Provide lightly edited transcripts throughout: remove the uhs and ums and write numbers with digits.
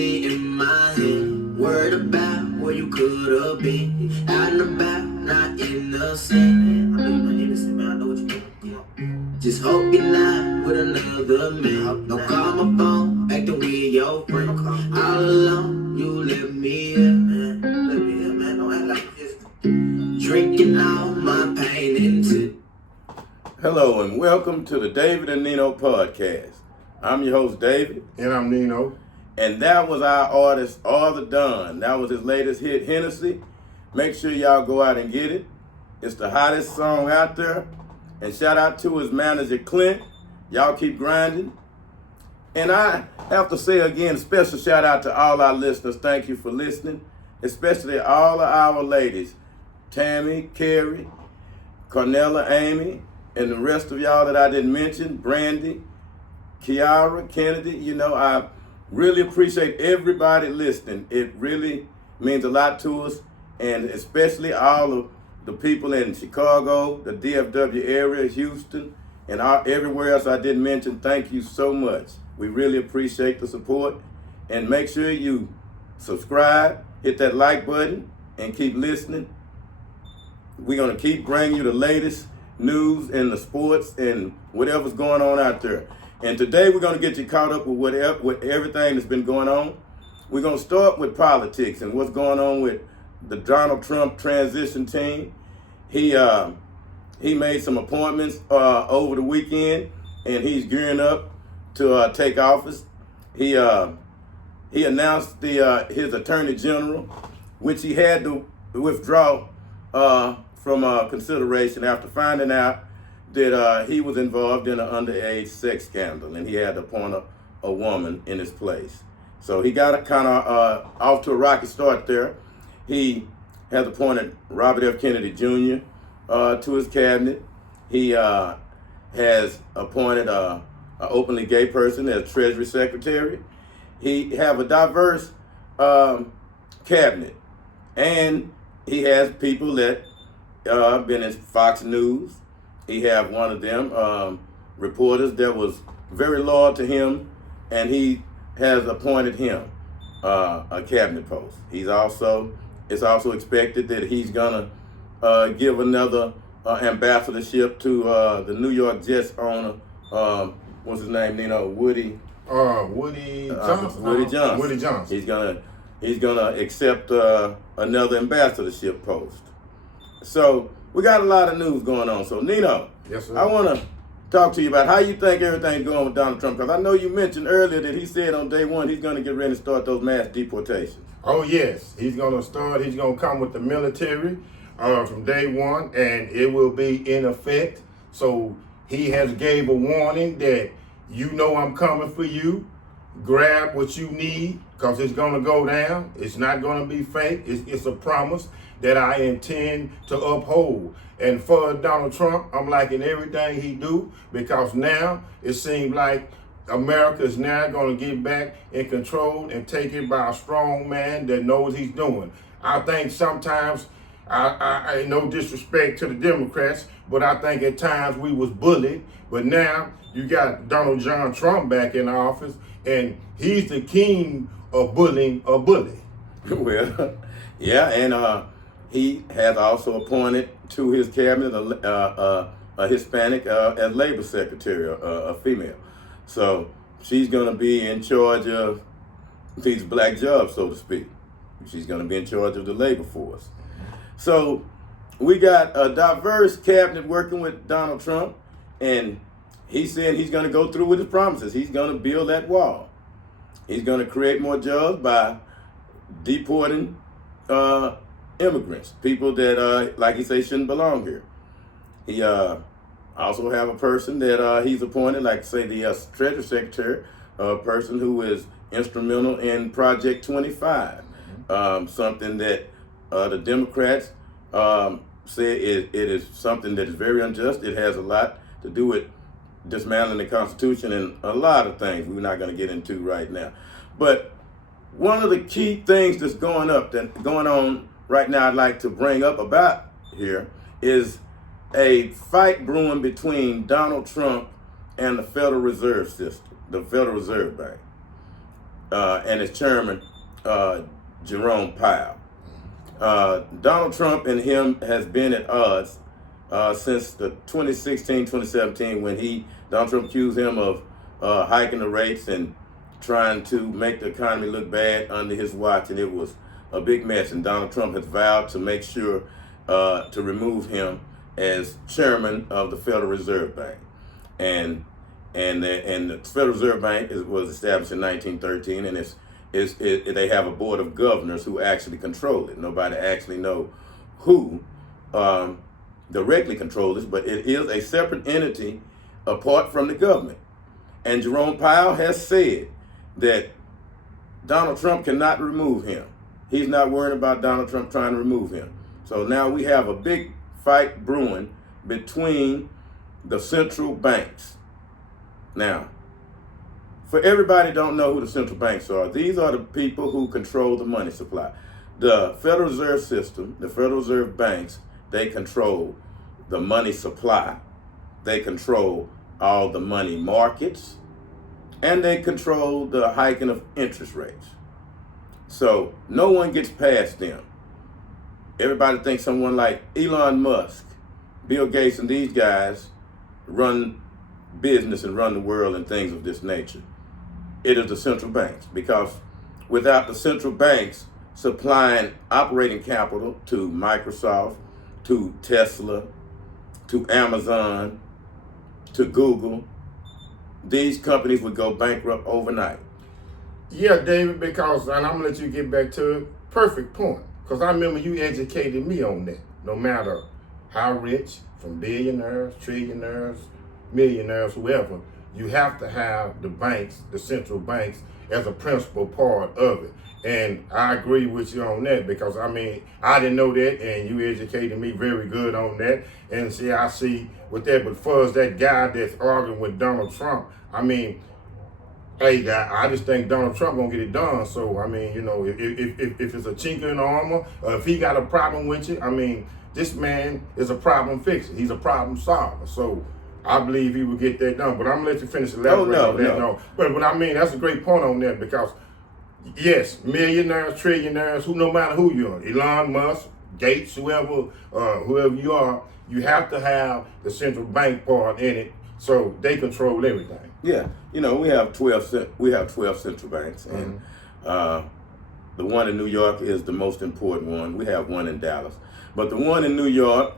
fantasy in my head. Worried about where you could have been. Out and about, not innocent. I know you're not innocent, man. I know what you're doing. Just hope you're not with another man. Don't call my phone, acting with your friend. All alone, you let me in, man. Let me in, man. Don't act like this. Drinking all my pain into. Hello and welcome to the David and Nino podcast. I'm your host, David. And I'm Nino. And that was our artist, All the Don. That was his latest hit, Hennessy. Make sure y'all go out and get it. It's the hottest song out there. And shout out to his manager, Clint. Y'all keep grinding. And I have to say again, special shout out to all our listeners. Thank you for listening, especially all of our ladies, Tammy, Carrie, Cornella, Amy, and the rest of y'all that I didn't mention, Brandy, Kiara, Kennedy. You know, I really appreciate everybody listening. It really means a lot to us, and especially all of the people in Chicago, the DFW area, Houston, and everywhere else I didn't mention. Thank you so much. We really appreciate the support, and make sure you subscribe, hit that like button, and keep listening. We're going to keep bringing you the latest news and the sports and whatever's going on out there. And today we're going to get you caught up with everything that's been going on. We're going to start with politics and what's going on with the Donald Trump transition team. He made some appointments over the weekend, and he's gearing up to take office. He announced his attorney general, which he had to withdraw from consideration after finding out that he was involved in an underage sex scandal, and he had to appoint a woman in his place. So he got kind of off to a rocky start there. He has appointed Robert F. Kennedy Jr. To his cabinet. He has appointed an openly gay person as Treasury Secretary. He have a diverse cabinet, and he has people that been in Fox News. He have one of them reporters that was very loyal to him, and he has appointed him a cabinet post. It's also expected that he's gonna give another ambassadorship to the New York Jets owner. What's his name? Nino? Woody Johnson. Woody Johnson. Woody Johnson. He's gonna accept another ambassadorship post. So we got a lot of news going on. So Nino, yes, sir. I want to talk to you about how you think everything's going with Donald Trump, because I know you mentioned earlier that he said on day one he's going to get ready to start those mass deportations. Oh yes, he's going to come with the military from day one, and it will be in effect. So he has gave a warning that I'm coming for you. Grab what you need, because it's going to go down. It's not going to be fake. It's a promise that I intend to uphold. And for Donald Trump, I'm liking everything he do, because now it seems like America is now going to get back in control and take it by a strong man that knows he's doing. I think sometimes, I no disrespect to the Democrats, but I think at times we was bullied. But now you got Donald John Trump back in office, and he's the king of bullying a bully. Well, yeah, and he has also appointed to his cabinet a Hispanic as labor secretary, a female. So she's going to be in charge of these black jobs, so to speak. She's going to be in charge of the labor force. So we got a diverse cabinet working with Donald Trump, and he said he's going to go through with his promises. He's going to build that wall. He's going to create more jobs by deporting immigrants, people that, like he say, shouldn't belong here. He also have a person that he's appointed, like say the Treasury Secretary, a person who is instrumental in Project 25, something that the Democrats say it is something that is very unjust. It has a lot to do with dismantling the Constitution and a lot of things we're not going to get into right now. But one of the key things that's going on right now I'd like to bring up about here is a fight brewing between Donald Trump and the Federal Reserve System, the Federal Reserve Bank. and its chairman, Jerome Powell. Donald Trump and him has been at odds since the 2016-2017 when Donald Trump accused him of hiking the rates and trying to make the economy look bad under his watch, and it was a big mess. And Donald Trump has vowed to make sure to remove him as chairman of the Federal Reserve Bank. And the Federal Reserve Bank was established in 1913, and they have a board of governors who actually control it. Nobody actually know who directly controls it, but it is a separate entity apart from the government. And Jerome Powell has said that Donald Trump cannot remove him. He's not worried about Donald Trump trying to remove him. So now we have a big fight brewing between the central banks. Now, for everybody don't know who the central banks are, these are the people who control the money supply. The Federal Reserve System, the Federal Reserve banks, they control the money supply. They control all the money markets, and they control the hiking of interest rates. So no one gets past them. Everybody thinks someone like Elon Musk, Bill Gates, and these guys run business and run the world and things of this nature. It is the central banks, because without the central banks supplying operating capital to Microsoft, to Tesla, to Amazon, to Google, these companies would go bankrupt overnight. Yeah, David, because, and I'm going to let you get back to it, perfect point. Because I remember you educated me on that. No matter how rich, from billionaires, trillionaires, millionaires, whoever, you have to have the banks, the central banks, as a principal part of it. And I agree with you on that, because I mean, I didn't know that, and you educated me very good on that. And see, I see with that, but for us, that guy that's arguing with Donald Trump, I mean, hey, I just think Donald Trump gonna get it done. So I mean, you know, if it's a chink in the armor, or if he got a problem with you, I mean, this man is a problem fixer. He's a problem solver. So I believe he will get that done. But I'm gonna let you finish elaborating on that. No. But I mean, that's a great point on that, because yes, millionaires, trillionaires, no matter who you are, Elon Musk, Gates, whoever you are, you have to have the central bank part in it, so they control everything. Yeah, you know, we have 12 central banks, and the one in New York is the most important one. We have one in Dallas, but the one in New York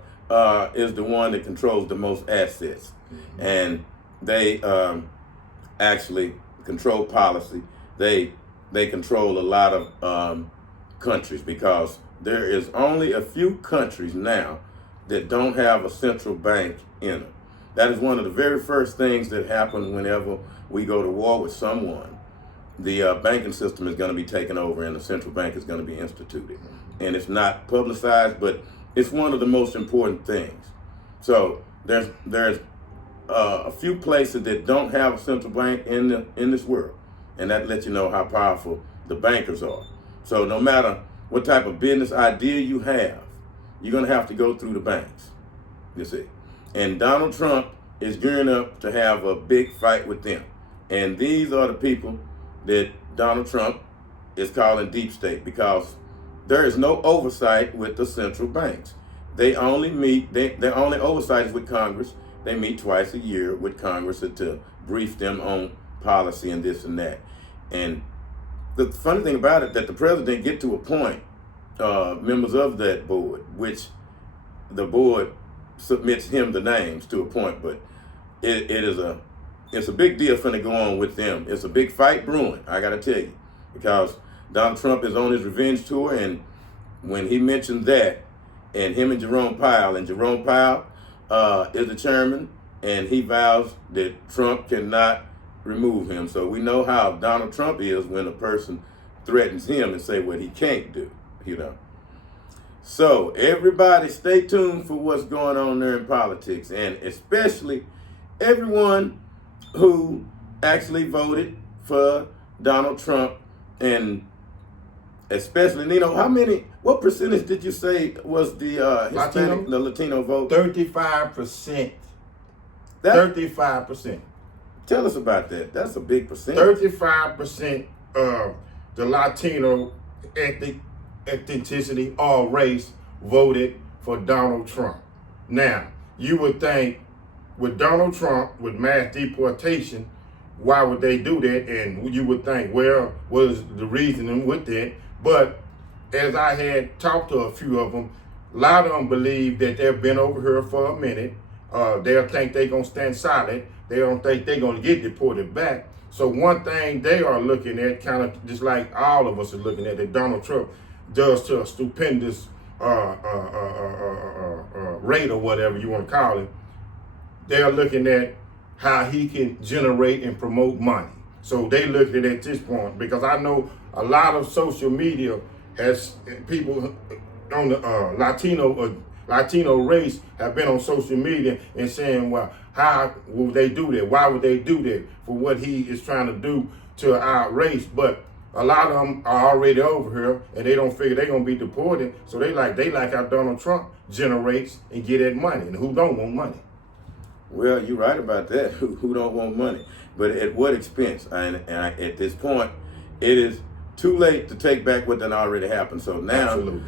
is the one that controls the most assets, and they actually control policy. They control a lot of countries, because there is only a few countries now that don't have a central bank in them. That is one of the very first things that happen whenever we go to war with someone. The banking system is going to be taken over, and the central bank is going to be instituted. And it's not publicized, but it's one of the most important things. So there's a few places that don't have a central bank in this world, and that lets you know how powerful the bankers are. So no matter what type of business idea you have, you're going to have to go through the banks, you see. And Donald Trump is gearing up to have a big fight with them. And these are the people that Donald Trump is calling deep state, because there is no oversight with the central banks. They only meet, their only oversight is with Congress. They meet twice a year with Congress to brief them on policy and this and that. And the funny thing about it, that the president get to appoint members of that board, which the board submits him the names to appoint, but it's a big deal finna go on with them. It's a big fight brewing, I gotta tell you, because Donald Trump is on his revenge tour, and when he mentioned that, and him and Jerome Powell is the chairman, and he vows that Trump cannot remove him. So we know how Donald Trump is when a person threatens him and say what he can't do, you know. So everybody stay tuned for what's going on there in politics, and especially everyone who actually voted for Donald Trump, and especially, Nino, what percentage did you say was the Hispanic, the Latino vote? 35%. 35%. Tell us about that. That's a big percentage. 35% the Latino ethnicity or race voted for Donald Trump. Now, you would think with Donald Trump, with mass deportation, why would they do that? And you would think, well, what is the reasoning with that? But as I had talked to a few of them, a lot of them believe that they've been over here for a minute. They'll think they're going to stand silent. They don't think they're going to get deported back. So one thing they are looking at, kind of just like all of us are looking at, that Donald Trump does to a stupendous rate or whatever you want to call it, they're looking at how he can generate and promote money. So they looked at it at this point, because I know a lot of social media has people on the Latino race have been on social media and saying, well, how would they do that? Why would they do that for what he is trying to do to our race? But a lot of them are already over here and they don't figure they're gonna be deported. So they like how Donald Trump generates and get that money. And who don't want money? Well, you're right about that. Who don't want money? But at what expense? And at this point, it is too late to take back what done already happened. So now Absolutely.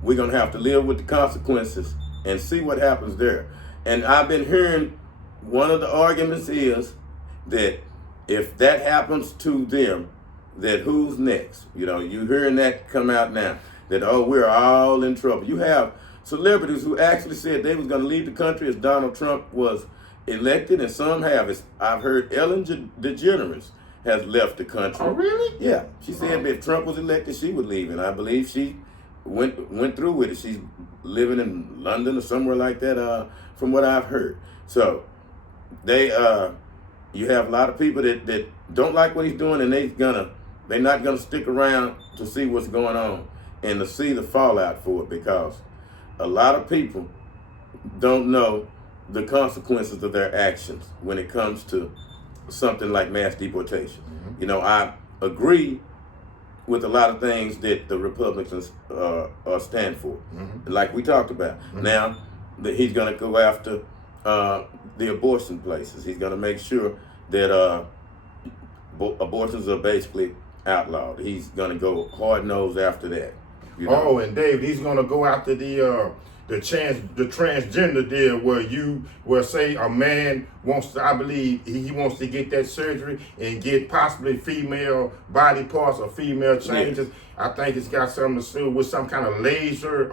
we're going to have to live with the consequences and see what happens there. And I've been hearing one of the arguments is that if that happens to them, that who's next? You know, you're hearing that come out now, that, oh, we're all in trouble. You have celebrities who actually said they was going to leave the country as Donald Trump was elected, and some have. I've heard Ellen DeGeneres has left the country. Oh, really? Yeah. She said if Trump was elected, she would leave, and I believe she went through with it. She's living in London or somewhere like that, from what I've heard. So they you have a lot of people that don't like what he's doing, and they're not gonna stick around to see what's going on and to see the fallout for it, because a lot of people don't know the consequences of their actions when it comes to something like mass deportation. Mm-hmm. You know, I agree with a lot of things that the Republicans stand for, mm-hmm. like we talked about. Mm-hmm. Now, that he's going to go after the abortion places. He's going to make sure that abortions are basically outlawed. He's going to go hard-nosed after that. You know? Oh, and Dave, he's going to go after the transgender deal where say a man wants to, I believe he wants to get that surgery and get possibly female body parts or female changes. Yes. I think it's got something to do with some kind of laser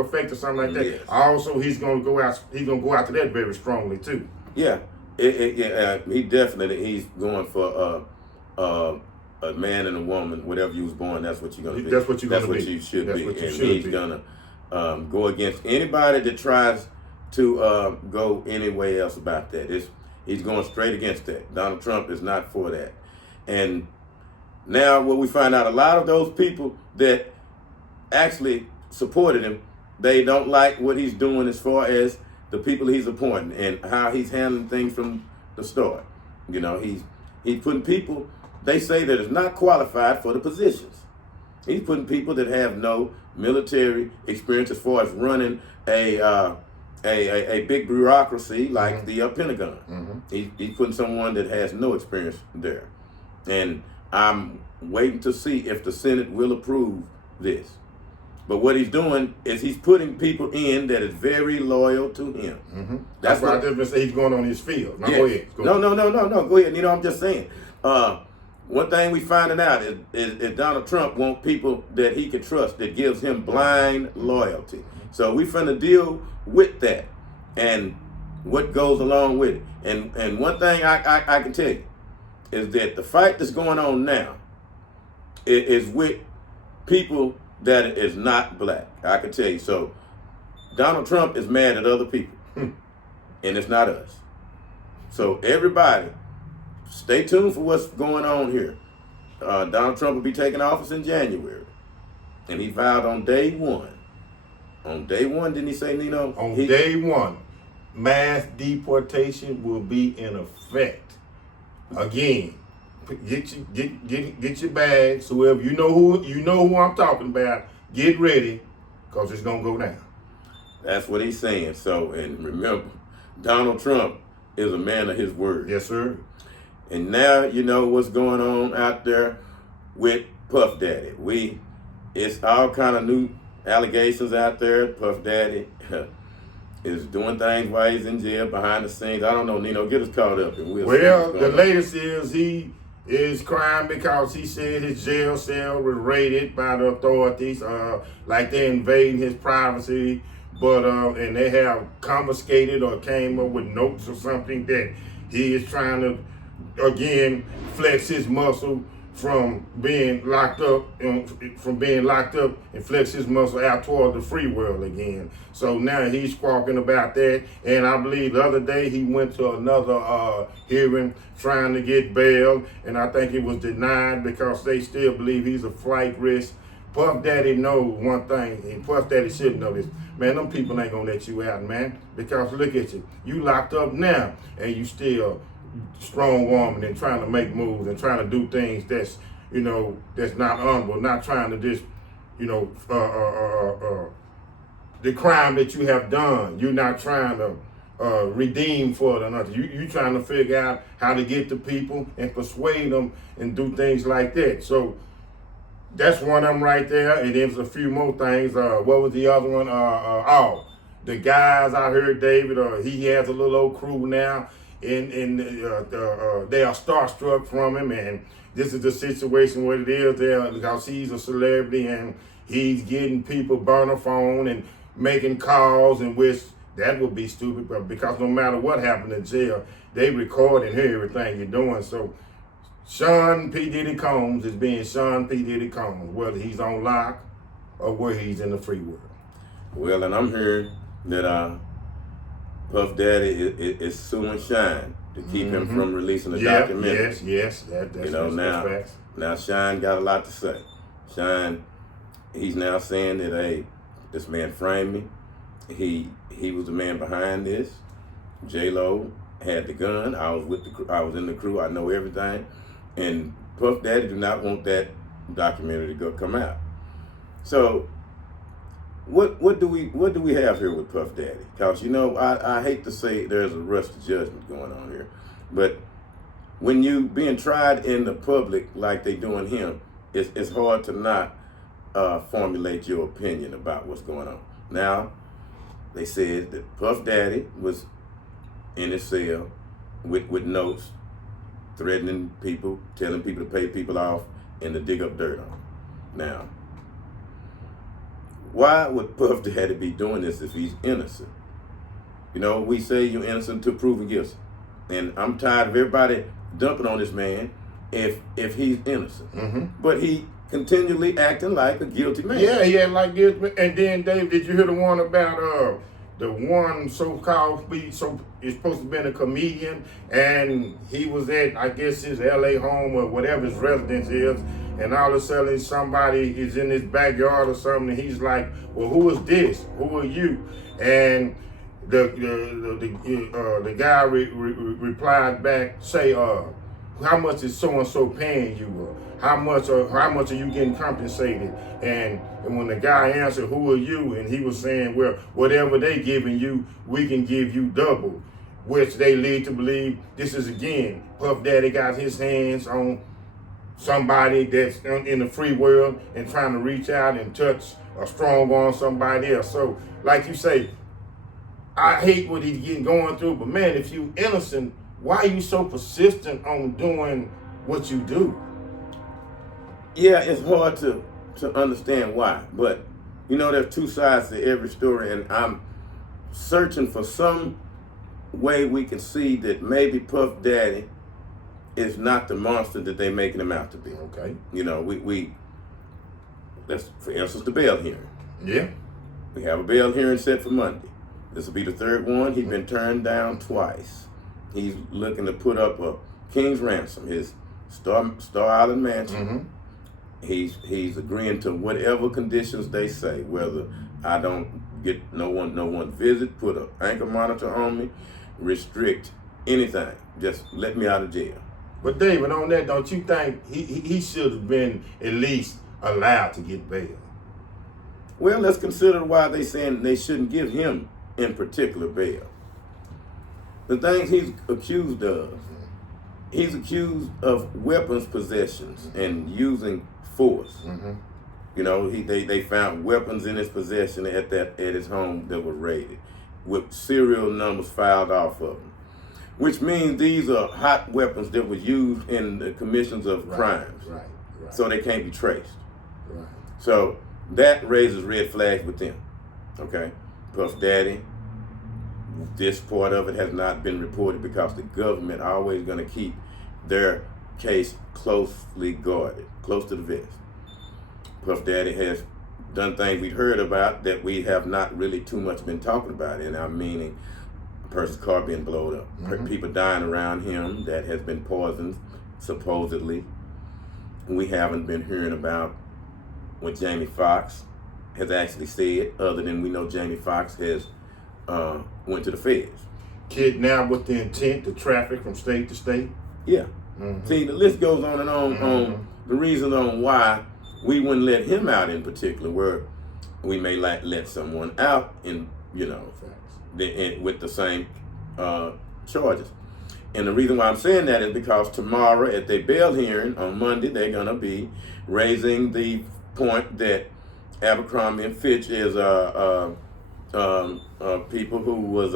effect or something like that. Yes. Also, he's going to go after that very strongly too. Yeah, he's going for a man and a woman. Whatever you was born, that's what you're going to be. That's what you're going to be. That's what you should that's be. What you and should he's be. going to go against anybody that tries to go anywhere else about that. He's going straight against that. Donald Trump is not for that. And now what we find out, a lot of those people that actually supported him, they don't like what he's doing as far as the people he's appointing and how he's handling things from the start. You know, he's putting people, they say, that is not qualified for the positions. He's putting people that have no military experience as far as running a big bureaucracy like mm-hmm. the Pentagon. Mm-hmm. He's putting someone that has no experience there. And I'm waiting to see if the Senate will approve this. But what he's doing is he's putting people in that is very loyal to him. Mm-hmm. That's why I just say he's going on his field. Now, yes. Go ahead. No. Go ahead. You know, I'm just saying. One thing we finding out is Donald Trump wants people that he can trust, that gives him blind loyalty. So we finna deal with that and what goes along with it. And one thing I can tell you is that the fight that's going on now is with people that is not black. I can tell you. So Donald Trump is mad at other people, and it's not us. So everybody, stay tuned for what's going on here. Donald Trump will be taking office in January, and he vowed on day one. On day one, didn't he say, Nino? On day one, mass deportation will be in effect. Again, get your bags. Whoever you know who I'm talking about. Get ready, cause it's gonna go down. That's what he's saying. So, and remember, Donald Trump is a man of his word. Yes, sir. And now you know what's going on out there with Puff Daddy. It's all kind of new allegations out there. Puff Daddy is doing things while he's in jail behind the scenes. I don't know, Nino, get us caught up and we'll see what's going the on. latest is he is crying because he said his jail cell was raided by the authorities, like they're invading his privacy, but and they have confiscated or came up with notes or something that he is trying to again flex his muscle from being locked up, and flex his muscle out toward the free world again. So now he's squawking about that. And I believe the other day he went to another hearing trying to get bail, and I think it was denied because they still believe he's a flight risk. Puff Daddy knows one thing, and Puff Daddy should know this. Man, them people ain't gonna let you out, man. Because look at you. You locked up now, and you still strong woman and trying to make moves and trying to do things that's, you know, that's not honorable, not trying to just, you know, the crime that you have done. You're not trying to redeem for it or nothing. You trying to figure out how to get to people and persuade them and do things like that. So that's one of them right there. And there's a few more things. What was the other one? The guys I heard, David, he has a little old crew now. And they are starstruck from him, and this is the situation what it is there because he's a celebrity and he's getting people burner phone and making calls, and which that would be stupid, but because no matter what happened in jail, they record and hear everything you're doing. So Sean P. Diddy Combs is being Sean P. Diddy Combs, whether he's on lock or where he's in the free world. Well, and I'm hearing that Puff Daddy is suing Shine to keep him from releasing a documentary. Yes, that's facts. Now Shine got a lot to say. Shine, he's now saying that, hey, this man framed me. He was the man behind this. J-Lo had the gun. I was in the crew. I know everything. And Puff Daddy do not want that documentary to come out. So What do we have here with Puff Daddy? Because, you know, I hate to say there's a rush to judgment going on here, but when you being tried in the public like they doing him, it's hard to not formulate your opinion about what's going on. Now, they said that Puff Daddy was in his cell with notes threatening people, telling people to pay people off and to dig up dirt on them. Now, why would Puff Daddy be doing this if he's innocent? You know, we say you're innocent until proven guilty. And I'm tired of everybody dumping on this man if he's innocent. Mm-hmm. But he continually acting like a guilty man. Yeah, he had like guilty. And then, Dave, did you hear the one about the one so-called is supposed to be a comedian, and he was at, I guess, his L.A. home or whatever his residence is, and all of a sudden somebody is in his backyard or something, and he's like, well, who is this? Who are you? And the guy replied back, say, how much is so-and-so paying you? How much are you getting compensated? And when the guy answered, who are you? And he was saying, well, whatever they giving you, we can give you double, which they lead to believe this is, again, Puff Daddy got his hands on somebody that's in the free world and trying to reach out and touch or strong on somebody else. So, like you say, I hate what he's going through, but man, if you innocent, why are you so persistent on doing what you do? Yeah, it's hard to understand why, but you know, there's two sides to every story, and I'm searching for some way we can see that maybe Puff Daddy is not the monster that they're making him out to be. Okay. You know, we let's, for instance, the bail hearing. Yeah. We have a bail hearing set for Monday. This will be the third one. He's been turned down twice. He's looking to put up a king's ransom, his Star Island mansion. Mm-hmm. He's agreeing to whatever conditions they say, whether I don't get no one visit, put an anchor monitor on me, restrict anything. Just let me out of jail. But David, on that, don't you think he should have been at least allowed to get bail? Well, let's consider why they saying they shouldn't give him in particular bail. The things he's accused of He's accused of weapons possessions and using force. Mm-hmm. You know, they found weapons in his possession at his home that were raided, with serial numbers filed off of them, which means these are hot weapons that were used in the commissions of crimes. Right. So they can't be traced. Right. So that raises red flags with them. Okay, Puff Daddy. This part of it has not been reported because the government always going to keep their case closely guarded, close to the vest. Puff Daddy has done things we've heard about that we have not really too much been talking about, and I'm meaning a person's car being blown up, people dying around him that has been poisoned, supposedly. We haven't been hearing about what Jamie Foxx has actually said, other than we know Jamie Foxx has went to the feds. Kidnapped with the intent to traffic from state to state. Yeah. See, the list goes on and on on the reason on why we wouldn't let him out in particular, where we may let someone out in, with the same charges. And the reason why I'm saying that is because tomorrow at their bail hearing on Monday, they're going to be raising the point that Abercrombie and Fitch is people who was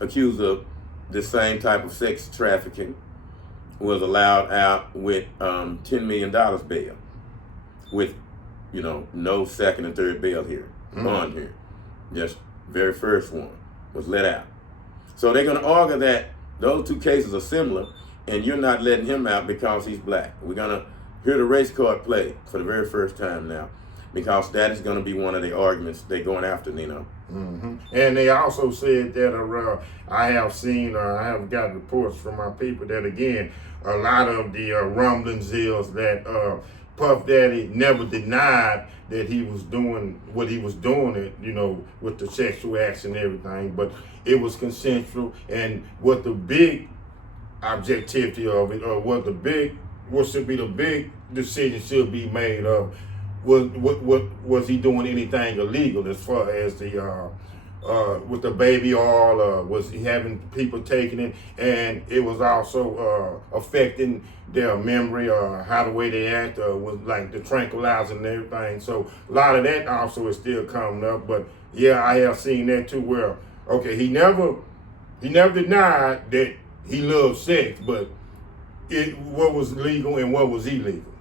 accused of the same type of sex trafficking was allowed out with $10 million bail, with no second and third bail here, bond here. Just very first one was let out. So they're going to argue that those two cases are similar, and you're not letting him out because he's black. We're going to hear the race card play for the very first time now, because that is going to be one of the arguments they're going after, Nino. And they also said that I have got reports from my people that, again, a lot of the rumblings is that Puff Daddy never denied that he was doing what he was doing, with the sexual acts and everything, but it was consensual. And what the big objectivity of it, or what should be the big decision should be made of, was he doing anything illegal as far as the with the baby oil, was he having people taking it, and it was also affecting their memory or how the way they act, was like the tranquilizer and everything. So a lot of that also is still coming up. But yeah, I have seen that too, where he never denied that he loved sex, but what was legal and what was illegal.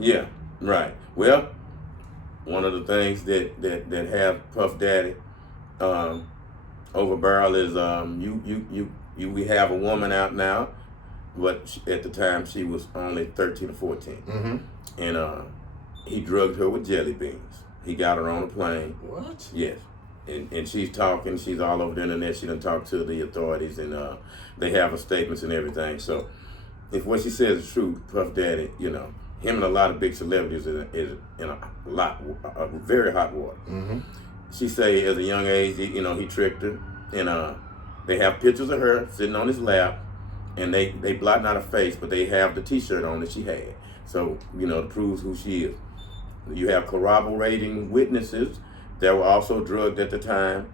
Yeah, right. Well, one of the things that have Puff Daddy over barrel is we have a woman out now, but at the time she was only 13 or 14, and he drugged her with jelly beans. He got her on a plane. What? Yes. And she's talking. She's all over the internet. She done talked to the authorities, and they have her statements and everything. So if what she says is true, Puff Daddy, him and a lot of big celebrities is in a very hot water. She say as a young age, he tricked her, and they have pictures of her sitting on his lap, and they blotting out her face, but they have the T-shirt on that she had. So it proves who she is. You have corroborating witnesses that were also drugged at the time,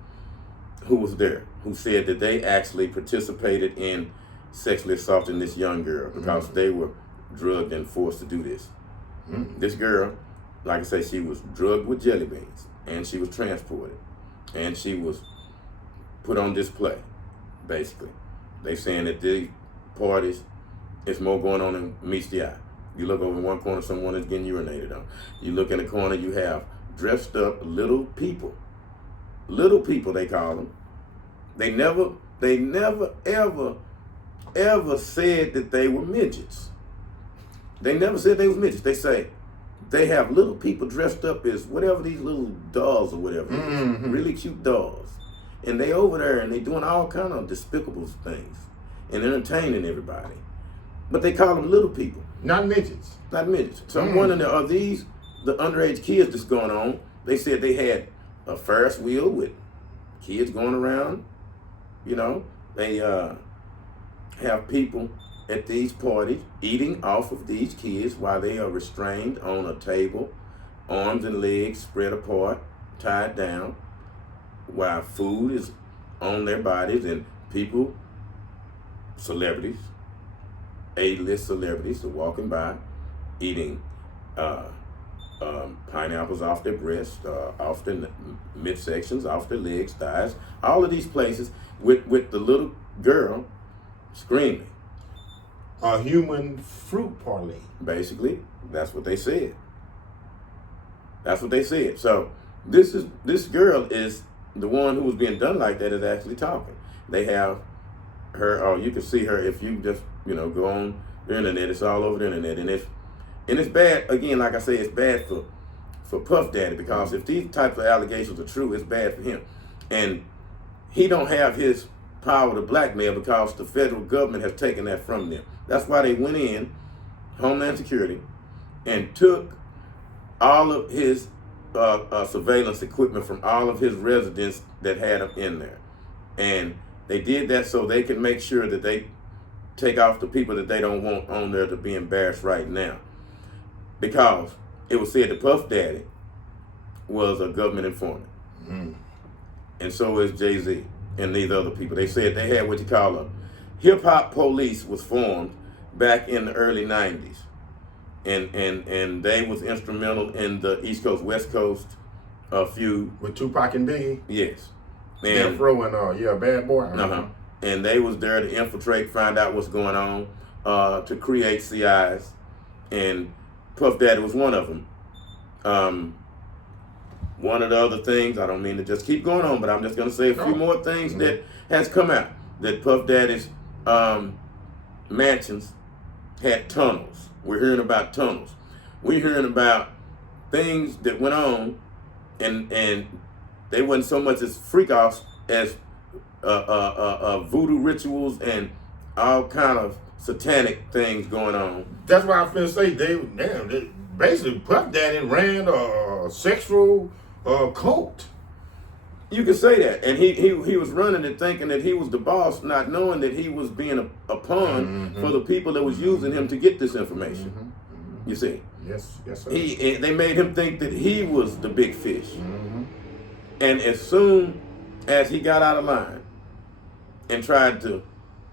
who was there, who said that they actually participated in sexually assaulting this young girl because they were drugged and forced to do this. This girl, like I say, she was drugged with jelly beans, and she was transported, and she was put on display, basically. They saying that these parties, it's more going on than meets the eye. You look over in one corner, someone is getting urinated on. You look in the corner, you have dressed up little people they call them. They never ever said that they were midgets. They never said they was midgets. They say they have little people dressed up as whatever, these little dolls or whatever, really cute dolls. And they over there and they doing all kind of despicable things and entertaining everybody. But they call them little people. Not midgets. Not midgets. So I'm wondering, are these the underage kids that's going on? They said they had a Ferris wheel with kids going around. They have people at these parties eating off of these kids while they are restrained on a table, arms and legs spread apart, tied down, while food is on their bodies, and people, celebrities, A-list celebrities are walking by, eating pineapples off their breasts, off their midsections, off their legs, thighs, all of these places with the little girl screaming. A human fruit parlay. Basically, that's what they said. That's what they said. So this girl is the one who was being done like that is actually talking. They have her, or you can see her if you just, go on the internet. It's all over the internet. And it's bad, again, like I say, it's bad for Puff Daddy, because if these types of allegations are true, it's bad for him. And he don't have his power to blackmail because the federal government has taken that from them. That's why they went in, Homeland Security, and took all of his surveillance equipment from all of his residents that had him in there. And they did that so they can make sure that they take off the people that they don't want on there to be embarrassed right now. Because it was said that Puff Daddy was a government informant. Mm. And so is Jay-Z and these other people. They said they had what you call a hip-hop police was formed back in the early 90s. And they was instrumental in the East Coast, West Coast feud. With Tupac and Biggie? Yes. And throwing, Bad Boy. Uh-huh. And they was there to infiltrate, find out what's going on, to create CIs. And Puff Daddy was one of them. One of the other things, I don't mean to just keep going on, but I'm just going to say a few more things that has come out. That Puff Daddy's mansions had tunnels. We're hearing about tunnels. We're hearing about things that went on, and they wasn't so much as freak-offs as voodoo rituals and all kind of satanic things going on. That's why I feel say they basically Puff Daddy ran a sexual cult. You can say that, and he was running it thinking that he was the boss, not knowing that he was being a pawn for the people that was using him to get this information. You see? Yes, sir. They made him think that he was the big fish, and as soon as he got out of line and tried to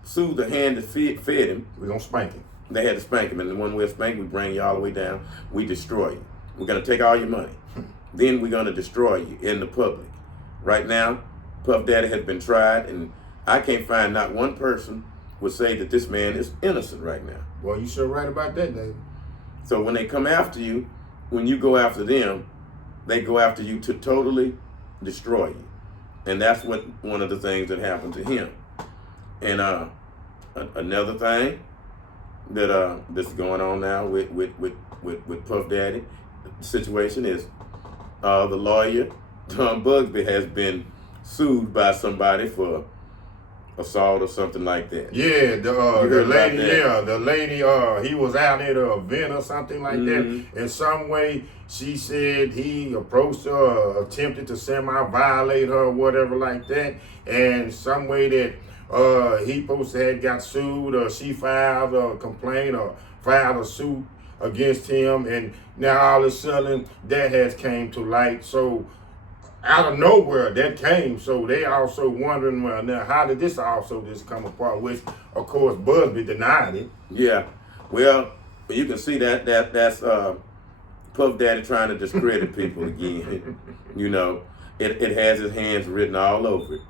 sue the hand that fed him, we're gonna spank him. They had to spank him, and the one way of spank, we bring you all the way down. We destroy you. We're gonna take all your money. Then we're gonna destroy you in the public. Right now, Puff Daddy has been tried, and I can't find not one person would say that this man is innocent right now. Well, you sure right about that, David. So when they come after you, when you go after them, they go after you to totally destroy you. And that's what one of the things that happened to him. And another thing that that's going on now with Puff Daddy, the situation is the lawyer Tom Bugsby has been sued by somebody for assault or something like that. Yeah, the lady, he was out at an event or something like that. In some way, she said he approached her, attempted to semi-violate her or whatever like that. And some way that he supposed to have got sued, or she filed a complaint or filed a suit against him. And now all of a sudden that has came to light. So out of nowhere that came, so they also wondering, well, now how did this also just come apart? Which, of course, Busby denied it. Yeah, well, you can see that's Puff Daddy trying to discredit people again. You know, it has his hands written all over it.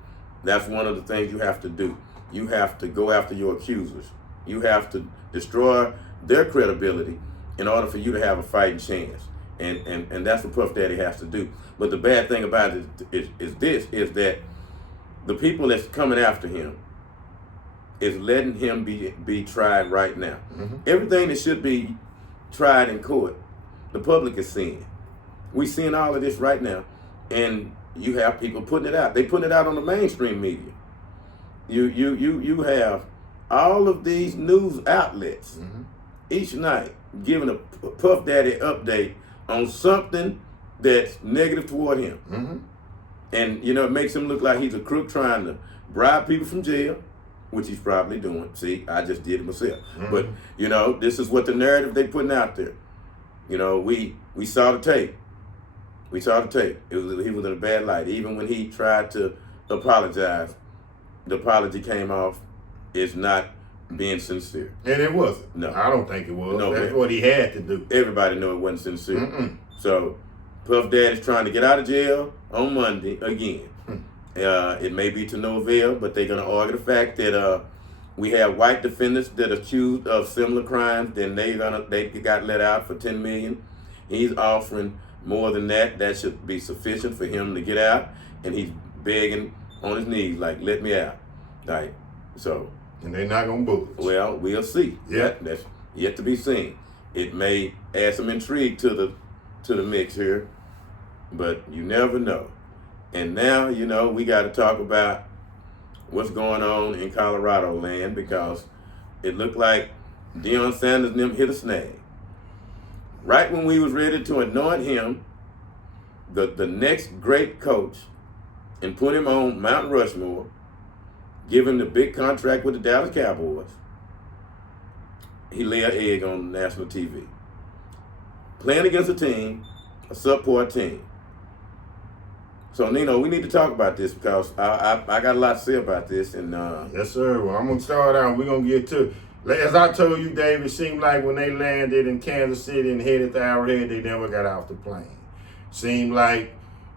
That's one of the things you have to do. You have to go after your accusers. You have to destroy their credibility in order for you to have a fighting chance. And that's what Puff Daddy has to do. But the bad thing about it is that the people that's coming after him is letting him be tried right now. Everything that should be tried in court, the public is seeing. We're seeing all of this right now. And you have people putting it out. They putting it out on the mainstream media. You have all of these news outlets each night giving a Puff Daddy update on something that's negative toward him. And, you know, it makes him look like he's a crook trying to bribe people from jail, which he's probably doing. See, I just did it myself. But, you know, this is what the narrative they putting out there. You know, we saw the tape. We saw the tape. He was in a bad light. Even when he tried to apologize, the apology came off. It's not being sincere. And it wasn't. No. I don't think it was. No, That's man. what he had to do. Everybody knew it wasn't sincere. So Puff Daddy's trying to get out of jail on Monday again. It may be to no avail, but they're going to argue the fact that we have white defendants that are accused of similar crimes. Then they got let out for $10 million. He's offering more than that. That should be sufficient for him to get out, and he's begging on his knees like, "Let me out." Right. So. And they're not gonna bullet. Well, we'll see. Yeah. That's yet to be seen. It may add some intrigue to the mix here, but you never know. And now, we got to talk about what's going on in Colorado land, because it looked like Deion Sanders and them hit a snag. Right when we was ready to anoint him the next great coach and put him on Mount Rushmore, give him the big contract with the Dallas Cowboys, he lay an egg on national TV. Playing against a team, a subpar team. So, Nino, we need to talk about this, because I got a lot to say about this. And Yes, sir. Well, I'm going to start out. We're going to get to, as I told you, Dave, it seemed like when they landed in Kansas City and headed to Arrowhead, they never got off the plane. Seemed like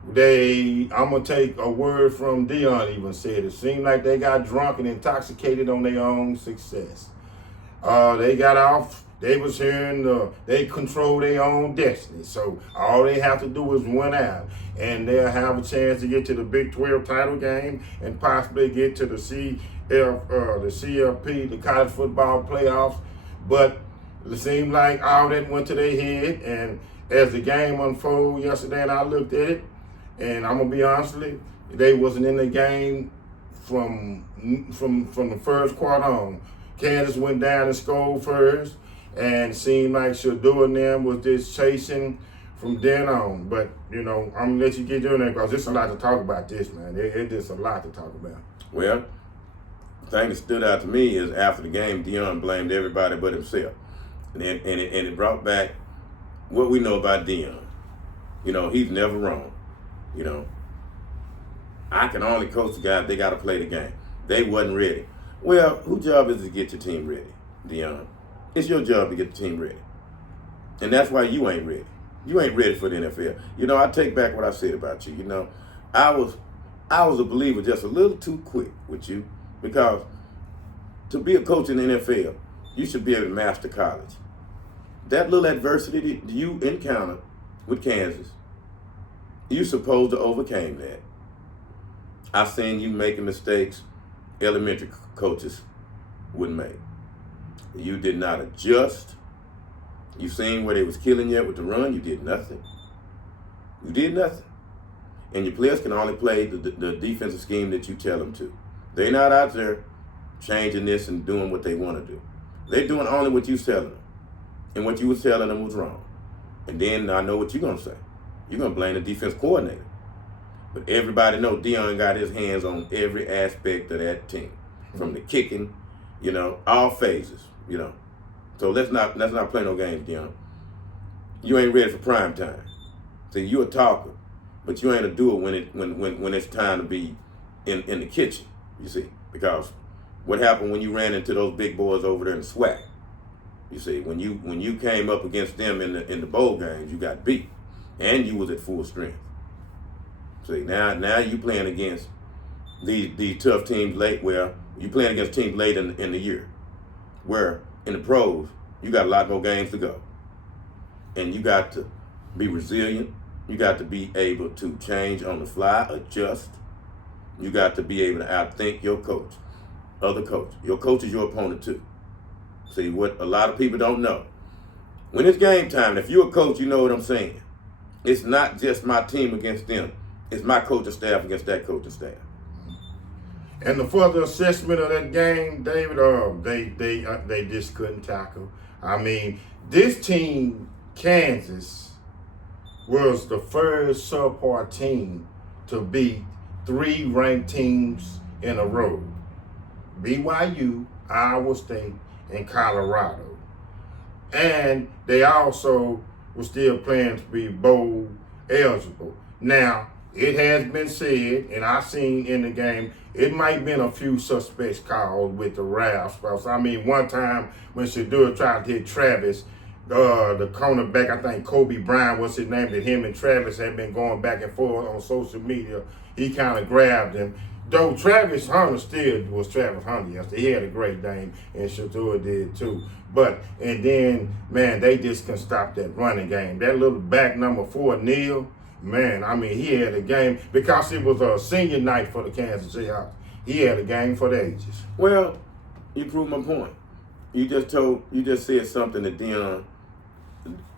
I'm going to take a word from Deion even said, it seemed like they got drunk and intoxicated on their own success. They got off, they was hearing, they control their own destiny. So all they have to do is win out, and they'll have a chance to get to the Big 12 title game and possibly get to the CFP, the college football playoffs. But it seemed like all that went to their head, and as the game unfolded yesterday and I looked at it, and I'm gonna be honest with you, they wasn't in the game from the first quarter on. Kansas went down and scored first, and it seemed like Shador and them was just chasing from then on. But, I'm going to let you get doing that, because there's a lot to talk about this, man. It's just a lot to talk about. Well, the thing that stood out to me is after the game, Deion blamed everybody but himself. And it brought back what we know about Deion. He's never wrong. I can only coach the guys, they got to play the game. They wasn't ready. Well, whose job is it to get your team ready, Deion? It's your job to get the team ready. And that's why you ain't ready. You ain't ready for the NFL. I take back what I said about you. I was a believer just a little too quick with you, because to be a coach in the NFL, you should be able to master college. That little adversity that you encountered with Kansas, you supposed to overcame that. I've seen you making mistakes elementary coaches wouldn't make. You did not adjust. You seen where they was killing you with the run. You did nothing. You did nothing. And your players can only play the defensive scheme that you tell them to. They're not out there changing this and doing what they want to do. They're doing only what you telling them. And what you was telling them was wrong. And then I know what you're going to say. You're going to blame the defense coordinator. But everybody know Deion got his hands on every aspect of that team. From the kicking, all phases, So let's not play no games, Deion. You ain't ready for prime time. See, you a talker, but you ain't a doer when it's time to be in the kitchen, you see. Because what happened when you ran into those big boys over there in SWAC? You see, when you came up against them in the bowl games, you got beat. And you was at full strength. See, now you playing against these tough teams late, where you playing against teams late in the year, where in the pros, you got a lot more games to go. And you got to be resilient. You got to be able to change on the fly, adjust. You got to be able to outthink your coach, other coach. Your coach is your opponent too. See, what a lot of people don't know, when it's game time, if you're a coach, you know what I'm saying. It's not just my team against them. It's my coaching staff against that coaching staff. And the further assessment of that game, David, they just couldn't tackle. I mean, this team, Kansas, was the first subpar team to beat 3 ranked teams in a row: BYU, Iowa State, and Colorado. And they also were still playing to be bowl eligible. Now, it has been said, and I've seen in the game, it might have been a few suspects called with the refs. I mean, one time when Shadeur tried to hit Travis, the cornerback, I think Kobe Bryant was his name, that him and Travis had been going back and forth on social media. He kind of grabbed him. Though Travis Hunter still was Travis Hunter yesterday. He had a great game, and Shadeur did too. And then, man, they just couldn't stop that running game. That little back number 4, Neal, man, I mean, he had a game because it was a senior night for the Kansas Seahawks. He had a game for the ages. Well, you proved my point. You just said something that Deion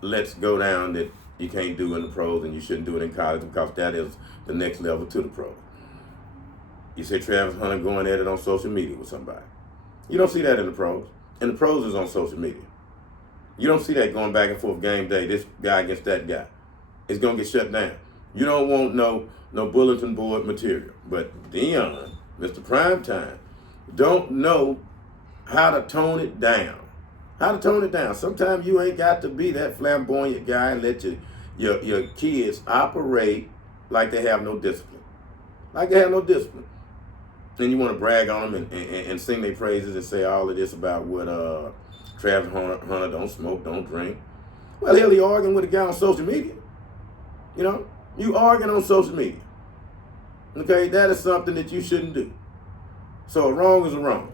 lets go down that you can't do in the pros and you shouldn't do it in college because that is the next level to the pros. You say Travis Hunter going at it on social media with somebody. You don't see that in the pros. And the pros is on social media. You don't see that going back and forth game day, this guy against that guy. It's going to get shut down. You don't want no bulletin board material. But Deion, Mr. Primetime, don't know how to tone it down. How to tone it down. Sometimes you ain't got to be that flamboyant guy and let your kids operate like they have no discipline. Like they have no discipline. And you want to brag on them and sing their praises and say all of this about what Travis Hunter don't smoke, don't drink. Well, hell, he arguing with a guy on social media. You know, you arguing on social media. Okay, that is something that you shouldn't do. So a wrong is a wrong.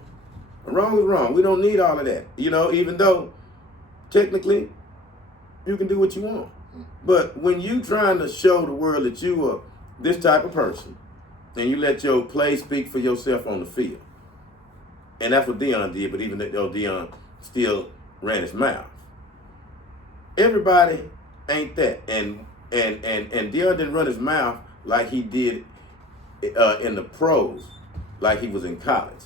A wrong is wrong. We don't need all of that. You know, even though technically you can do what you want. But when you trying to show the world that you are this type of person, and you let your play speak for yourself on the field. And that's what Deion did, but even though Deion still ran his mouth. Everybody ain't that. And Deion didn't run his mouth like he did in the pros, like he was in college.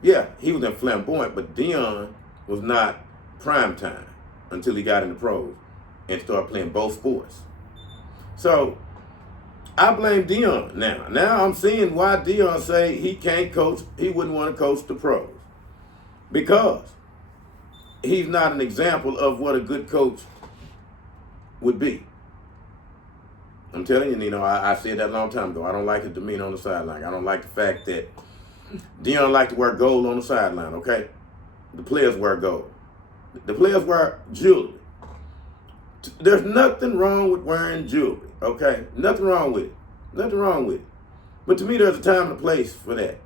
Yeah, he was in flamboyant, but Deion was not prime time until he got in the pros and started playing both sports. So I blame Deion now. Now I'm seeing why Deion say he can't coach, he wouldn't want to coach the pros. Because he's not an example of what a good coach would be. I'm telling you, I said that a long time ago. I don't like his demeanor on the sideline. I don't like the fact that Deion like to wear gold on the sideline, okay? The players wear gold. The players wear jewelry. There's nothing wrong with wearing jewelry, okay? Nothing wrong with it. Nothing wrong with it. But to me, there's a time and a place for that.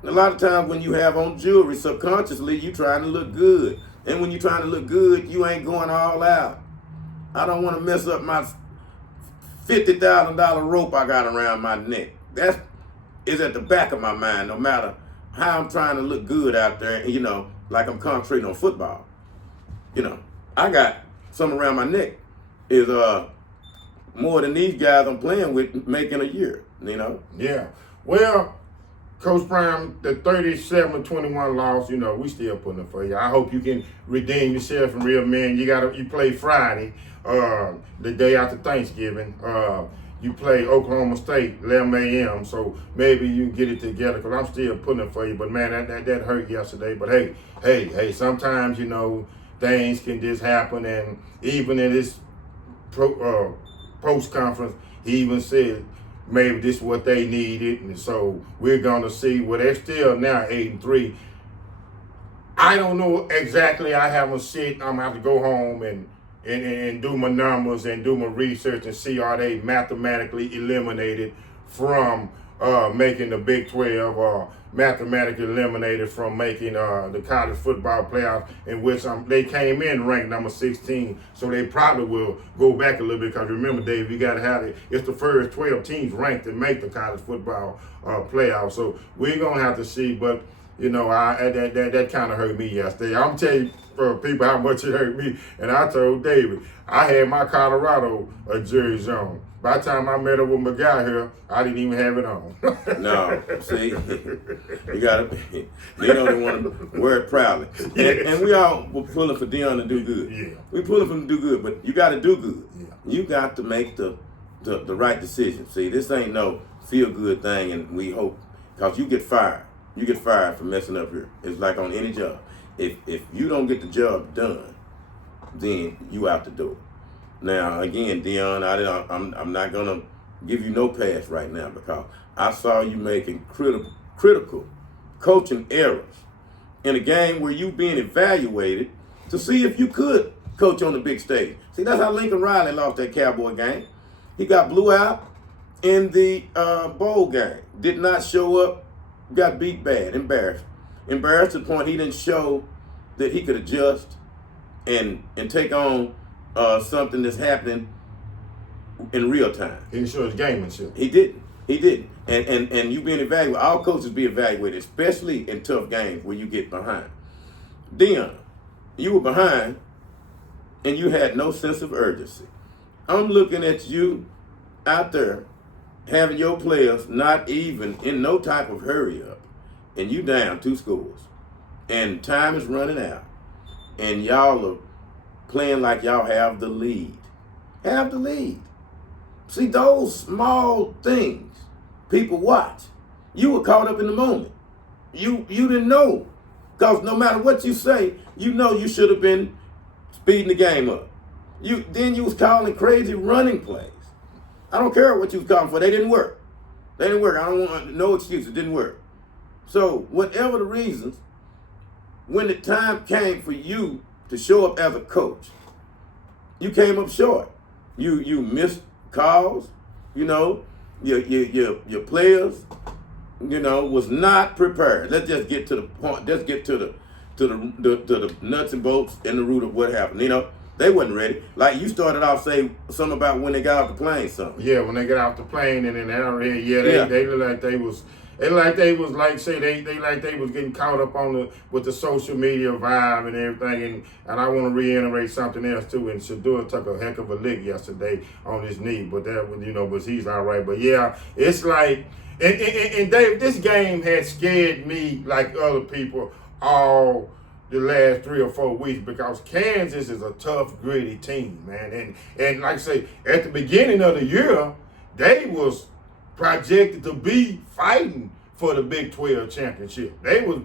And a lot of times when you have on jewelry, subconsciously, you trying to look good. And when you're trying to look good, you ain't going all out. I don't want to mess up my $50,000 rope I got around my neck. That is at the back of my mind, no matter how I'm trying to look good out there, you know, like I'm concentrating on football. You know, I got something around my neck is more than these guys I'm playing with making a year, you know? Yeah. Well, Coach Brown, the 37-21 loss, you know, we still putting it for you. I hope you can redeem yourself from real men. You play Friday, the day after Thanksgiving. You play Oklahoma State, 11 a.m., so maybe you can get it together, because I'm still putting it for you. But, man, that hurt yesterday. But, hey, sometimes, you know, things can just happen. And even in this post-conference, he even said maybe this is what they needed. And so we're going to see. Well, they're still now 8-3. I don't know exactly. I haven't seen. I'm going to have to go home and do my numbers and do my research and see, are they mathematically eliminated from making the Big 12, or mathematically eliminated from making the college football playoff, in which they came in ranked number 16. So they probably will go back a little bit, because remember, Dave, you got to have it. It's the first 12 teams ranked to make the college football playoff. So we're going to have to see. But, you know, that kind of hurt me yesterday. I'm telling you, for people, how much it hurt me. And I told David, I had my Colorado jersey on. By the time I met up with my guy here, I didn't even have it on. No, see, you gotta, you don't want to wear it proudly. And we all were pulling for Deion to do good. Yeah. We pulling for him to do good, but you got to do good. Yeah. You got to make the right decision. See, this ain't no feel-good thing, and we hope, because you get fired. You get fired for messing up here. It's like on any job. If you don't get the job done, then you out the door. Now, again, Deion, I'm not gonna give you no pass right now because I saw you making critical coaching errors in a game where you being evaluated to see if you could coach on the big stage. See, that's how Lincoln Riley lost that Cowboy game. He got blew out in the bowl game. Did not show up, got beat bad, embarrassed. Embarrassed to the point he didn't show that he could adjust and take on something that's happening in real time. He didn't show his gamemanship. He didn't. He didn't. And you being evaluated, all coaches be evaluated, especially in tough games where you get behind. Deion, you were behind and you had no sense of urgency. I'm looking at you out there having your players not even in no type of hurry up, and you down 2 scores, and time is running out, and y'all are playing like y'all have the lead. Have the lead. See, those small things people watch. You were caught up in the moment. You didn't know, because no matter what you say, you know you should have been speeding the game up. Then you was calling crazy running plays. I don't care what you was calling for. They didn't work. They didn't work. I don't want no excuse. It didn't work. So whatever the reasons, when the time came for you to show up as a coach, you came up short. You missed calls. You know, your players, you know, was not prepared. Let's just get to the point. Let's get to the nuts and bolts and the root of what happened. You know, they wasn't ready. Like you started off saying something about when they got off the plane. Something. Yeah, when they got off the plane and then they looked like they was. They was getting caught up with the social media vibe and everything, and I want to reiterate something else too. And Shador took a heck of a lick yesterday on his knee, but but he's all right. But yeah, it's like, and Dave, this game has scared me like other people all the last 3 or 4 weeks because Kansas is a tough, gritty team, man. And like I say, at the beginning of the year, they was projected to be fighting for the Big 12 championship. They was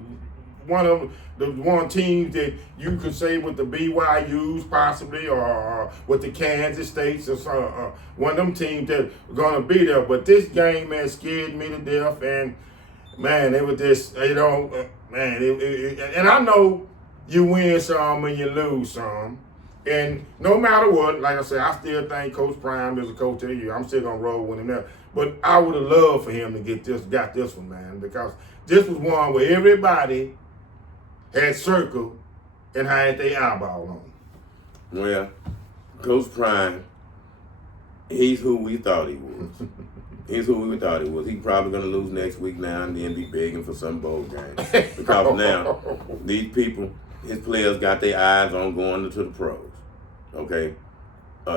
one of the teams that you could say with the BYUs possibly or with the Kansas States or one of them teams that were going to be there. But this game, man, scared me to death. And, man, it was just, and I know you win some and you lose some. And no matter what, like I said, I still think Coach Prime is a coach of the year. I'm still going to roll with him there. But I would have loved for him to got this one, man, because this was one where everybody had circled and had their eyeball on. Well, Coach Prime, he's who we thought he was. He's who we thought he was. He's probably going to lose next week now and then be begging for some bowl game. Because now, these people, his players got their eyes on going to the pros. Okay?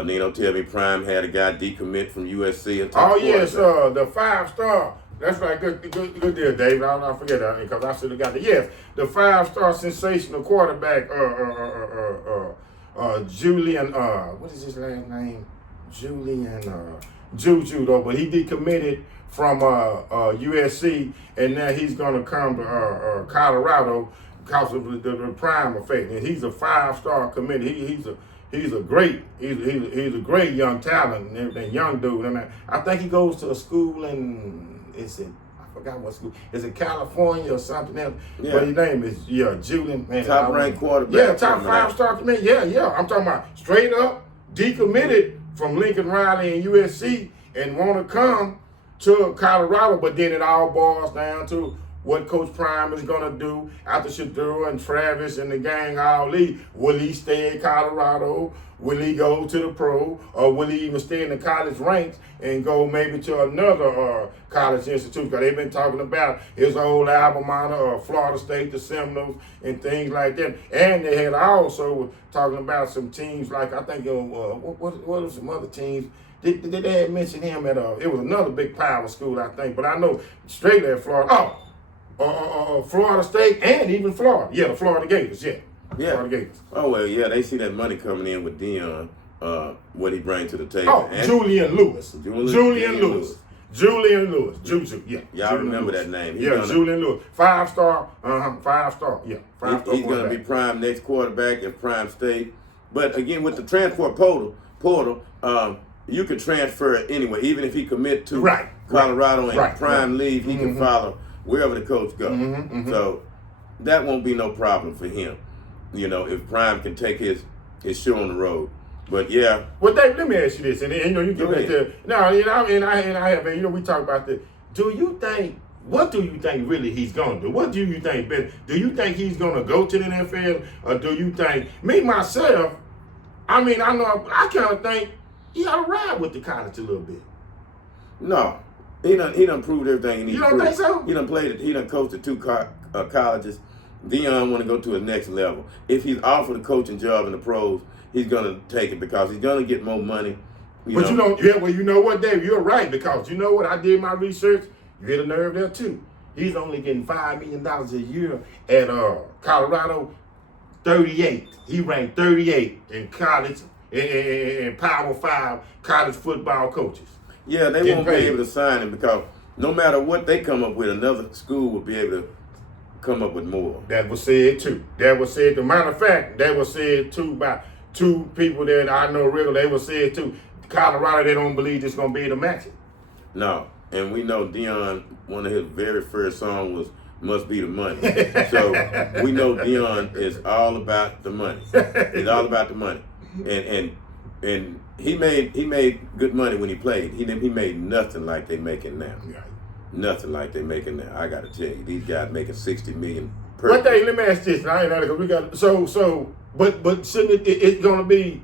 Nino tell me Prime had a guy decommit from USC. Oh, yes, the 5-star. That's right. Good deal, David. I forget that because I should have got it. Yes, the 5-star sensational quarterback, Julian, what is his last name? Julian, Juju, though, but he decommitted from USC, and now he's going to come to Colorado because of the Prime effect. And he's a 5-star committee. He's a great young talent and everything, young dude. And I think he goes to a school I forgot what school. Is it California or something else? Yeah. But his name is Julian. Man, top ranked quarterback. Yeah, top 5-star committee. Yeah. I'm talking about straight up decommitted from Lincoln Riley and USC and want to come to Colorado. But then it all boils down to what Coach Prime is going to do after Shador and Travis and the gang all leave. Will he stay in Colorado? Will he go to the pro? Or will he even stay in the college ranks and go maybe to another college institute? Because they've been talking about his old alma mater, Florida State, the Seminoles, and things like that. And they had also talking about some teams like, I think, what were some other teams? Did they mention him at it was another big power school, I think. But I know straight at Florida. Florida State and even Florida. Yeah, the Florida Gators, yeah. Florida Gators. Oh, well, yeah, they see that money coming in with Deion, what he brings to the table. Oh, and Julian Lewis. Juju, yeah. Y'all remember that name. Julian Lewis. 5-star, 5-star, yeah. 5-star he's going to be Prime next quarterback if Prime stays. But again, with the transfer portal, you can transfer it anyway. Even if he commit to Right. Colorado and Right. prime leave, he can follow wherever the coach goes. So that won't be no problem for him. You know, if Prime can take his show on the road. But yeah. Well, Dave, let me ask you this, and you know, you get back there. Now, and I have, you know, we talk about this. What do you think really he's gonna do? What do you think, Ben? Do you think he's gonna go to the NFL, or do you think, me myself? I mean, I know I kind of think he ought to ride with the college a little bit. No, he done proved everything he needs. You don't think so? He done coached at 2 colleges. Deion want to go to his next level. If he's offered a coaching job in the pros, he's gonna take it because he's gonna get more money. You know what, Dave? You're right, because you know what? I did my research. You hit a nerve there too. He's only getting $5 million a year at Colorado. 38. He ranked 38 in college in Power 5 college football coaches. Yeah, they won't be able to sign him because no matter what they come up with, another school will be able to come up with more. That was said too. Matter of fact, that was said too by 2 people that I know regularly. They was said too. Colorado, they don't believe it's gonna be able to match it. No, and we know Deion, one of his very first songs was "Must Be the Money." So we know Deion is all about the money. He's all about the money, and he made good money when he played. He made nothing like they making now. Right. Nothing like they making now. I got to tell you, these guys making $60 million per. But Dave, let me ask this. I ain't because we got but shouldn't it's gonna be?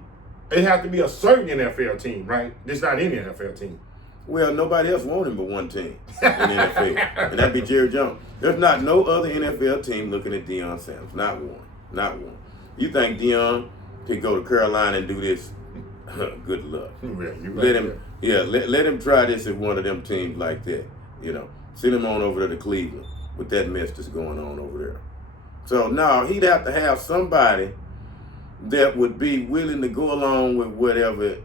It have to be a certain NFL team, right? It's not any NFL team. Well, nobody else want him but one team in the NFL, and that'd be Jerry Jones. There's not no other NFL team looking at Deion Sanders. Not one. You think Deion could go to Carolina and do this? Good luck. Yeah, let him try this at one of them teams like that. You know, send him on over to Cleveland with that mess that's going on over there. So no, he'd have to have somebody that would be willing to go along with whatever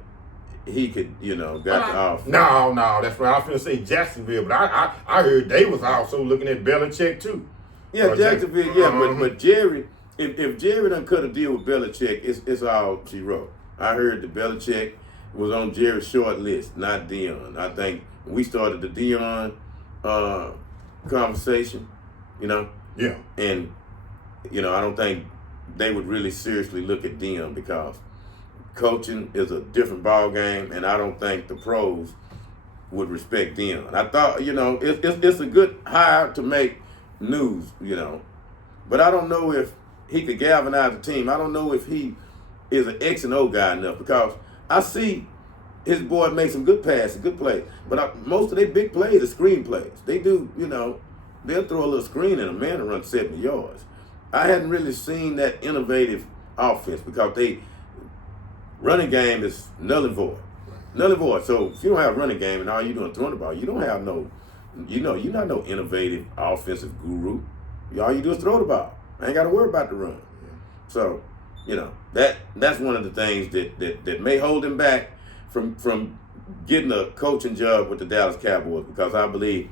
he could, got to offer. No, that's right. I was going to say Jacksonville, but I heard they was also looking at Belichick too. Yeah, Jacksonville, yeah, but Jerry, if Jerry done cut a deal with Belichick, it's all she wrote. I heard that Belichick was on Jerry's short list, not Deion. I think we started the Deion conversation, Yeah. And, I don't think they would really seriously look at Deion because coaching is a different ball game, and I don't think the pros would respect Deion. I thought, it's a good hire to make news, but I don't know if he could galvanize the team. I don't know if he is an X and O guy enough because I see his boy make some good passes, good plays, but most of their big plays are screen plays. They do, they'll throw a little screen and a man to run 70 yards. I hadn't really seen that innovative offense because they running game is null and void. Null and void. So if you don't have running game and all you doing throwing the ball, you don't have you're not no innovative offensive guru. All you do is throw the ball. I ain't got to worry about the run. So, that's one of the things that may hold him back from getting a coaching job with the Dallas Cowboys because I believe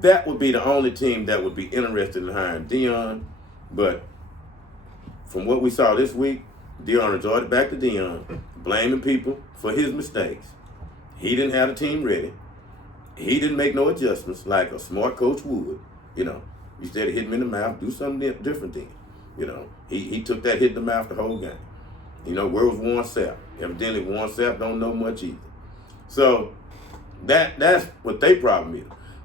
that would be the only team that would be interested in hiring Deion. But from what we saw this week, Deion resorted back to Deion, blaming people for his mistakes. He didn't have the team ready. He didn't make no adjustments like a smart coach would. Instead of hitting him in the mouth, do something different then. He took that hit in the mouth the whole game. Where was Warren Sapp? Evidently Warren Sapp don't know much either. So that's what their problem is.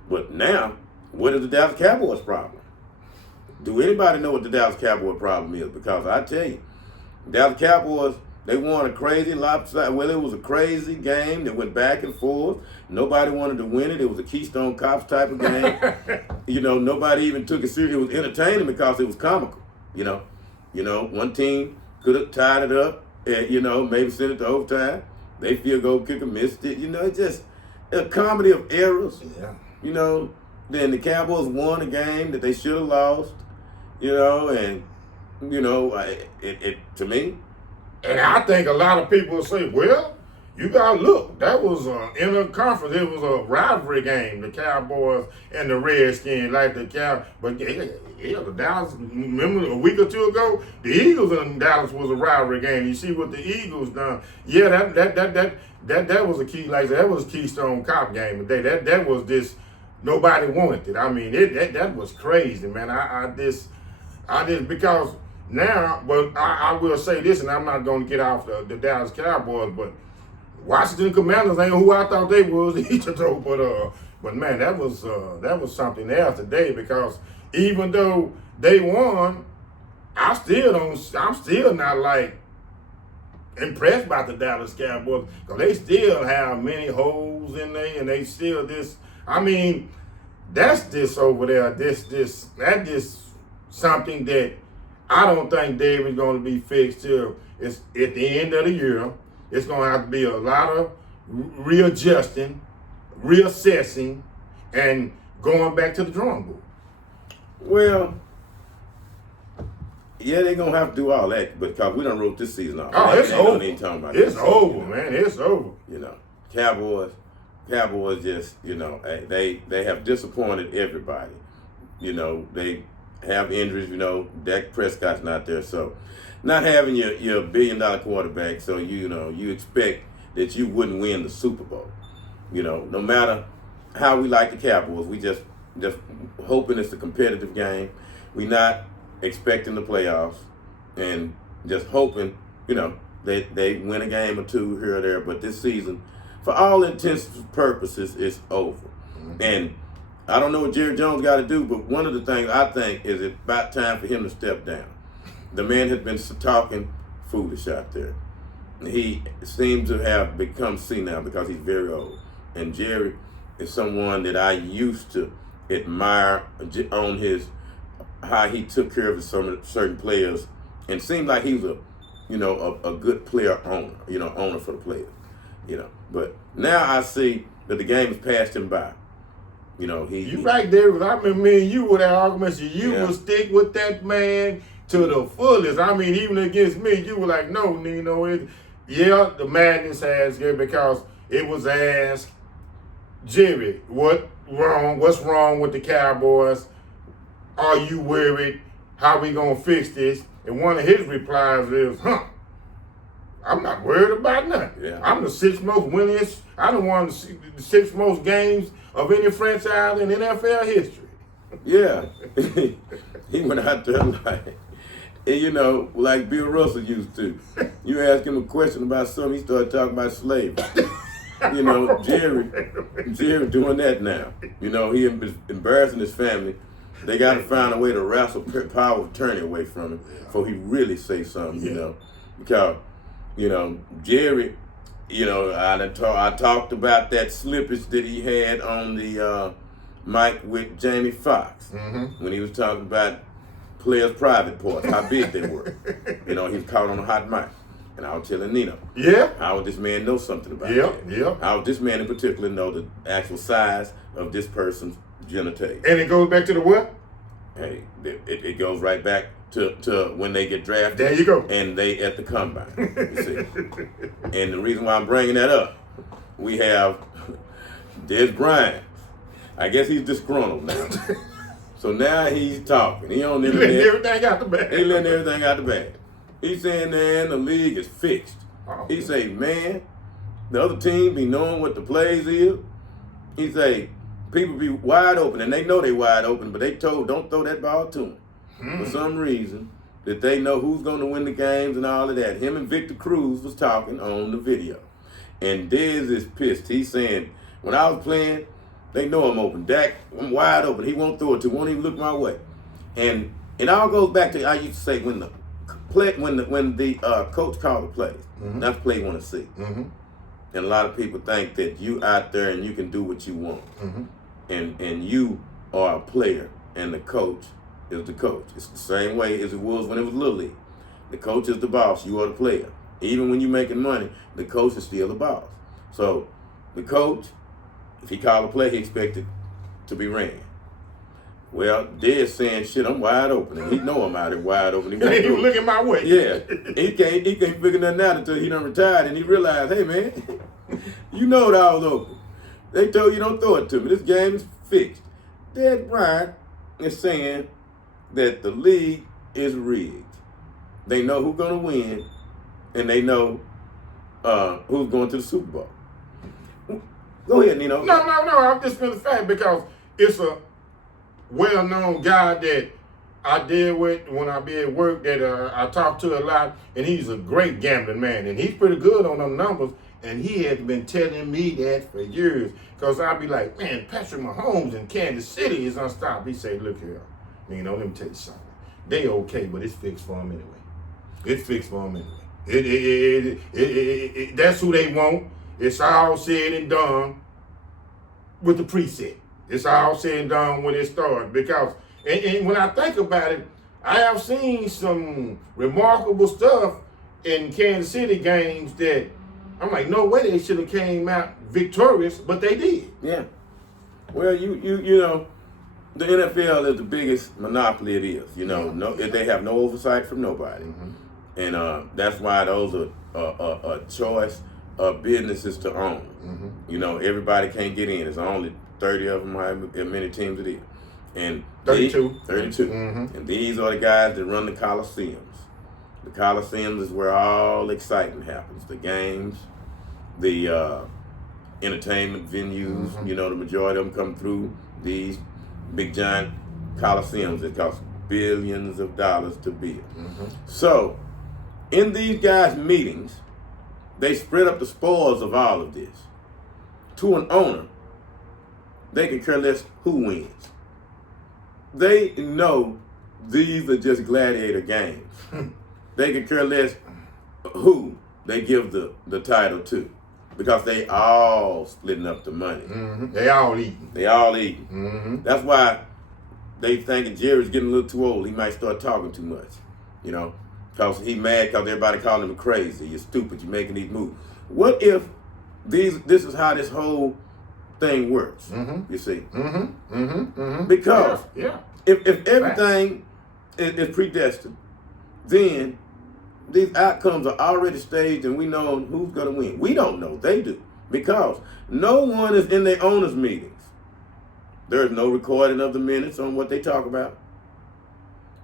But now, what is the Dallas Cowboys' problem? Do anybody know what the Dallas Cowboys problem is? Because I tell you, Dallas Cowboys, they won a crazy lopsided, well, it was a crazy game that went back and forth. Nobody wanted to win it. It was a Keystone Cops type of game. Nobody even took it serious. It was entertaining because it was comical. One team could have tied it up and, maybe sent it to overtime. They field goal kicker missed it. It's just a comedy of errors. Yeah. Then the Cowboys won a game that they should have lost. And to me. And I think a lot of people will say, well, you gotta look. That was in a conference. It was a rivalry game. The Cowboys and the Redskins, like the But yeah, the Dallas. Remember a week or two ago, the Eagles and Dallas was a rivalry game. You see what the Eagles done? Yeah, that was a key. Like that was a Keystone Cop game today. That was this. Nobody wanted it. I mean, that was crazy, man. I just because now, but I will say this, and I'm not going to get off the Dallas Cowboys, but Washington Commanders ain't who I thought they was either though. But man, that was something else today, because even though they won, I'm still not like impressed by the Dallas Cowboys, because they still have many holes in there, and they still this. I mean, that's this over there. That is something that I don't think David's going to be fixed till it's at the end of the year. It's going to have to be a lot of readjusting, reassessing, and going back to the drawing board. Well, yeah, they're going to have to do all that, because we done wrote this season off. Oh, it's over. It's over, season, man. It's over. You know, Cowboys just, you know, they have disappointed everybody. You know, they have injuries, you know, Dak Prescott's not there, so not having your billion-dollar quarterback, so you expect that you wouldn't win the Super Bowl. You know, no matter how we like the Cowboys, we just hoping it's a competitive game. We're not expecting the playoffs, and just hoping, you know, they win a game or two here or there. But this season, for all intents and purposes, it's over. Mm-hmm. And I don't know what Jerry Jones got to do, but one of the things I think is it's about time for him to step down. The man has been talking foolish out there. He seems to have become senile because he's very old. And Jerry is someone that I used to admire on how he took care of some certain players, and seemed like he was a good player owner for the players. You know, but now I see that the game has passed him by. You know, you right there. I remember me and you with that argument. You would stick with that man to the fullest. I mean, even against me, you were like, no, Nino. The madness has here, because it was asked, Jerry, what's wrong with the Cowboys? Are you worried? How we gonna fix this? And one of his replies is, I'm not worried about nothing. Yeah. I'm the sixth most winningest. I don't want the sixth most games of any franchise in NFL history. Yeah. He went out there like Bill Russell used to. You ask him a question about something, he started talking about slavery. You know, Jerry doing that now. You know, he embarrassing his family. They got to find a way to wrestle power of attorney away from him before he really say something, you know. Because, you know, Jerry, you know, I talked about that slippage that he had on the mic with Jamie Foxx when he was talking about players' private parts, how big they were. You know, he was caught on a hot mic. And I was telling Nino, how would this man know something about that? How would this man in particular know the actual size of this person's genitalia? And it goes back to the what? Hey, it goes right back to when they get drafted. There you go. And they at the combine. You see. And the reason why I'm bringing that up, we have Dez Bryant. I guess he's disgruntled now. So now he's talking. He on the internet. He letting everything out the bag. He letting everything out the bag. He's saying, man, the league is fixed. He say, man, the other team be knowing what the plays is. He say, people be wide open, and they know they wide open, but they told, don't throw that ball to them. For some reason, that they know who's going to win the games and all of that. Him and Victor Cruz was talking on the video. And Dez is pissed. He's saying, when I was playing, they know I'm open. Dak, I'm wide open. He won't throw it to, won't even look my way. And it all goes back to, I used to say, when the coach called the plays, that's the play you want to see. And a lot of people think that you out there and you can do what you want. And you are a player, and the coach is the coach. It's the same way as it was when it was Little League. The coach is the boss, you are the player. Even when you're making money, the coach is still the boss. So the coach, if he called a play, he expected to be ran. Well, Dez saying, shit, I'm wide open. And he know I'm out there wide open. He ain't even looking my way. Yeah. He can't figure nothing out until he done retired, and he realized, hey, man, You know it all over. They told you don't throw it to me. This game is fixed. Dez Bryant is saying that the league is rigged. They know who's going to win, and they know who's going to the Super Bowl. Go ahead, Nino. No. I'm just going to say because it's a well-known guy that I deal with when I be at work that I talk to a lot, and he's a great gambling man, and he's pretty good on them numbers, and he has been telling me that for years, because I'll be like, man, Patrick Mahomes in Kansas City is unstoppable. He say, look here, let me tell you something. They okay, but it's fixed for them anyway. It's fixed for them anyway. That's who they want. It's all said and done with the preset. It's all said and done when it starts, because and when I think about it, I have seen some remarkable stuff in Kansas City games that I'm like, no way they should have came out victorious, but they did. Yeah. Well, you know, the NFL is the biggest monopoly it is. You know, they have no oversight from nobody, and that's why those are a choice of businesses to own. You know, everybody can't get in. There's only 30 of them, however many teams it is. And 32. 32. And these are the guys that run the Coliseums. The Coliseums is where all excitement happens. The games, the entertainment venues, you know, the majority of them come through these big giant Coliseums. It costs billions of dollars to build. So, in these guys' meetings, they spread up the spoils of all of this. To an owner, they can care less who wins. They know these are just gladiator games. They can care less who they give the title to, because they all splitting up the money. They all eating. They all eating. That's why they thinking Jerry's getting a little too old. He might start talking too much, you know, because he mad because everybody calling him crazy. You're stupid. You're making these moves. What if this is how this whole thing works? You see, because if everything is predestined, then these outcomes are already staged, and we know who's going to win. We don't know. They do, because no one is in their owners' meetings. There is no recording of the minutes on what they talk about.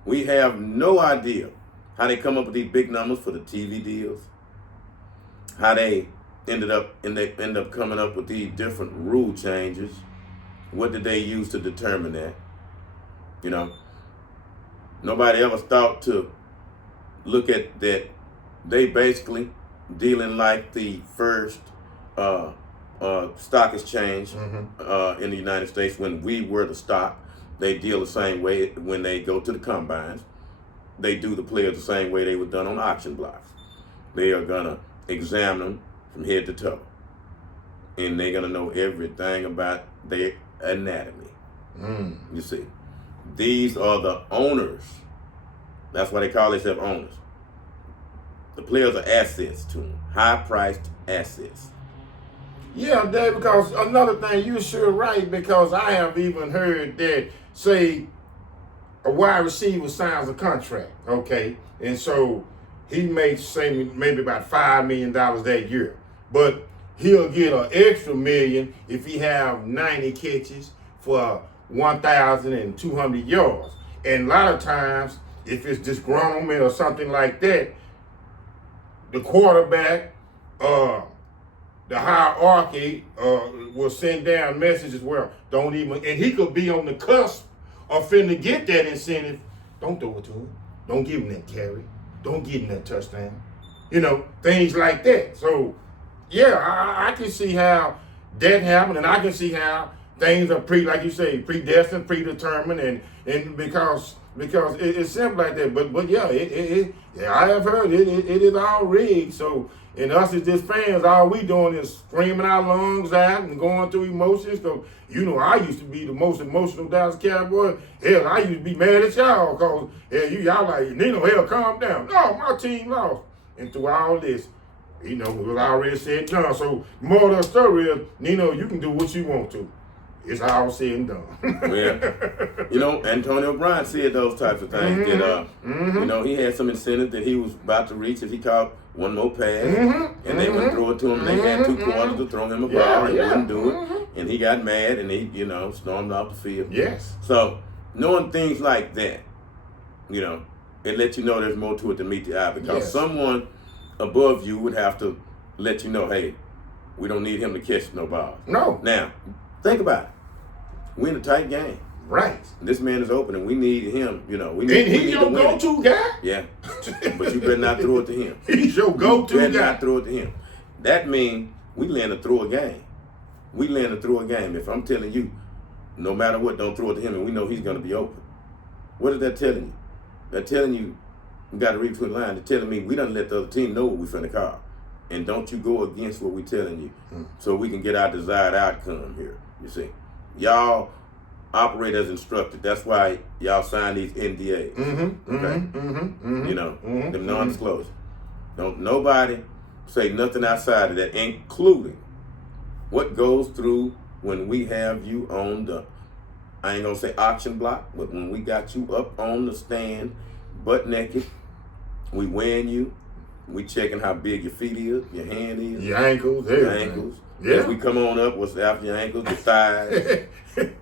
We have no idea how they come up with these big numbers for the TV deals, how they end up coming up with these different rule changes. What did they use to determine that? You know, nobody ever thought to look at that. They basically dealing like the first stock exchange in the United States when we were the stock. They deal the same way when they go to the combines. They do the players the same way they were done on auction blocks. They are gonna examine them from head to toe, and they're gonna know everything about their anatomy. You see, these are the owners. That's why they call themselves owners. The players are assets to them, high-priced assets. Yeah, Dave, because another thing, you're sure right, because I have even heard that, say, a wide receiver signs a contract, okay? And so he makes, say, maybe about $5 million that year. But he'll get an extra $1 million if he have 90 catches for 1,200 yards. And a lot of times, if it's just Grommet or something like that, the quarterback, the hierarchy will send down messages where don't even, and he could be on the cusp of finna get that incentive. Don't throw it to him. Don't give him that carry. Don't give him that touchdown. You know, things like that. So, yeah, I can see how that happened, and I can see how things are like you say, predestined, predetermined, and because it's simple like that. But yeah, I have heard it is all rigged. So, and us as just fans, all we doing is screaming our lungs out and going through emotions. So, you know, I used to be the most emotional Dallas Cowboy. Hell, I used to be mad at y'all because y'all like, Nino, hell, calm down. No, my team lost. And through all this, you know, it was already said done. So, more of the story is, Nino, you can do what you want to. it's all said and done. Well, you know, Antonio Bryant said those types of things. That you know, he had some incentive that he was about to reach if he caught one more pass, and they wouldn't throw it to him. They had 2 quarters to throw him a ball, and wouldn't do it, and he got mad and he, you know, stormed off the field. Yes. So knowing things like that, you know, it lets you know there's more to it than meet the eye, because someone above you would have to let you know, hey, we don't need him to catch no balls. No. Now, think about it. We're in a tight game. Right. This man is open, and we need him. You know, we need. And he's your go-to guy. Yeah, but you better not throw it to him. He's your go-to guy. You better not throw it to him. That means we learn to throw a game. We learn to throw a game. If I'm telling you, no matter what, don't throw it to him, and we know he's going to be open. What is that telling you? They're telling you got to read between the lines. They're telling me we done let the other team know what we finna call, and don't you go against what we telling you, so we can get our desired outcome here. You see, y'all operate as instructed. That's why y'all sign these NDAs. You know, them non-disclosure. Don't nobody say nothing outside of that, including what goes through when we have you on the, I ain't gonna say auction block, but when we got you up on the stand, butt naked, we weighing you, we checking how big your feet is, your hand is, your ankles, your ankles. Yeah. As we come on up, what's after your ankles, your thighs.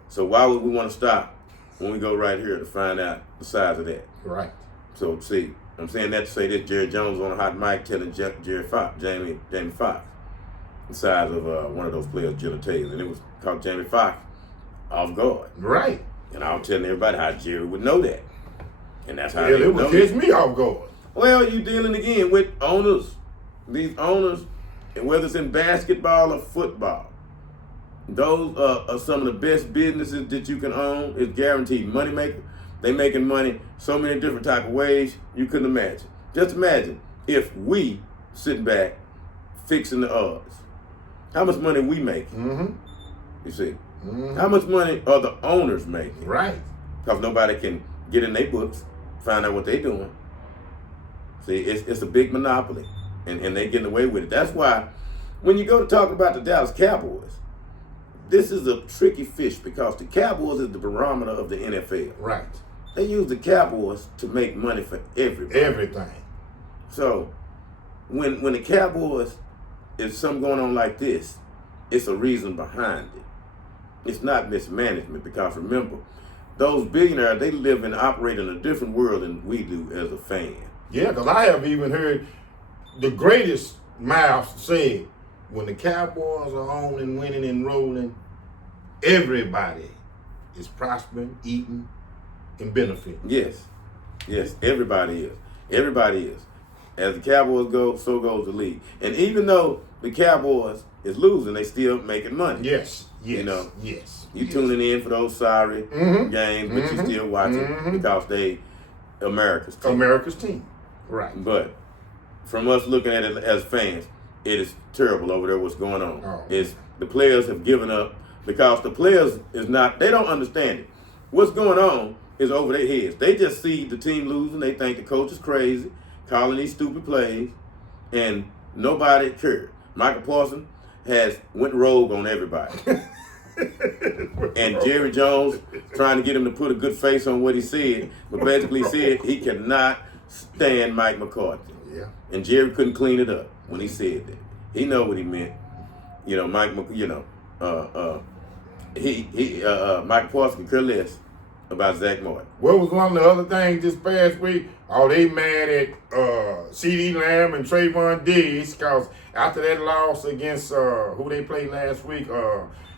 So why would we want to stop when we go right here to find out the size of that? Right. So see, I'm saying that to say this: Jerry Jones on a hot mic telling Jamie Foxx the size of one of those players' genitals, and it was called Jamie Foxx off guard. Right. And I was telling everybody how Jerry would know that, and that's how it would catch me off guard. Well, you dealing again with owners. These owners, and whether it's in basketball or football, those are some of the best businesses that you can own. It's guaranteed money maker. They making money so many different type of ways you couldn't imagine. Just imagine if we sitting back fixing the odds. How much money we making? You see, how much money are the owners making? Right. Because nobody can get in their books, find out what they're doing. See, it's a big monopoly, and they getting away with it. That's why when you go to talk about the Dallas Cowboys, this is a tricky fish, because the Cowboys is the barometer of the NFL. Right. They use the Cowboys to make money for everybody. Everything. So when the Cowboys, if something going on like this, it's a reason behind it. It's not mismanagement, because remember, those billionaires, they live and operate in a different world than we do as a fan. Yeah, because I have even heard the greatest mouths say, when the Cowboys are on and winning and rolling, everybody is prospering, eating, and benefiting. Yes, everybody is. Everybody is. As the Cowboys go, so goes the league. And even though the Cowboys is losing, they still making money. Yes. You know, Yes. you tuning in for those sorry games, but you still watching because they America's team. America's team. Right. But from us looking at it as fans, it is terrible over there what's going on. Oh. It's the players have given up, because the players is not, they don't understand it. What's going on is over their heads. They just see the team losing, they think the coach is crazy, calling these stupid plays, and nobody cared. Michael Parsons has went rogue on everybody. And Jerry Jones trying to get him to put a good face on what he said, but basically said he cannot stand Mike McCarthy. Yeah. And Jerry couldn't clean it up when he said that. He know what he meant. You know, Mike Parsons can care less about Zach Martin. What was one of the other things this past week? Oh, they mad at C.D. Lamb and Trayvon Diggs, because after that loss against who they played last week,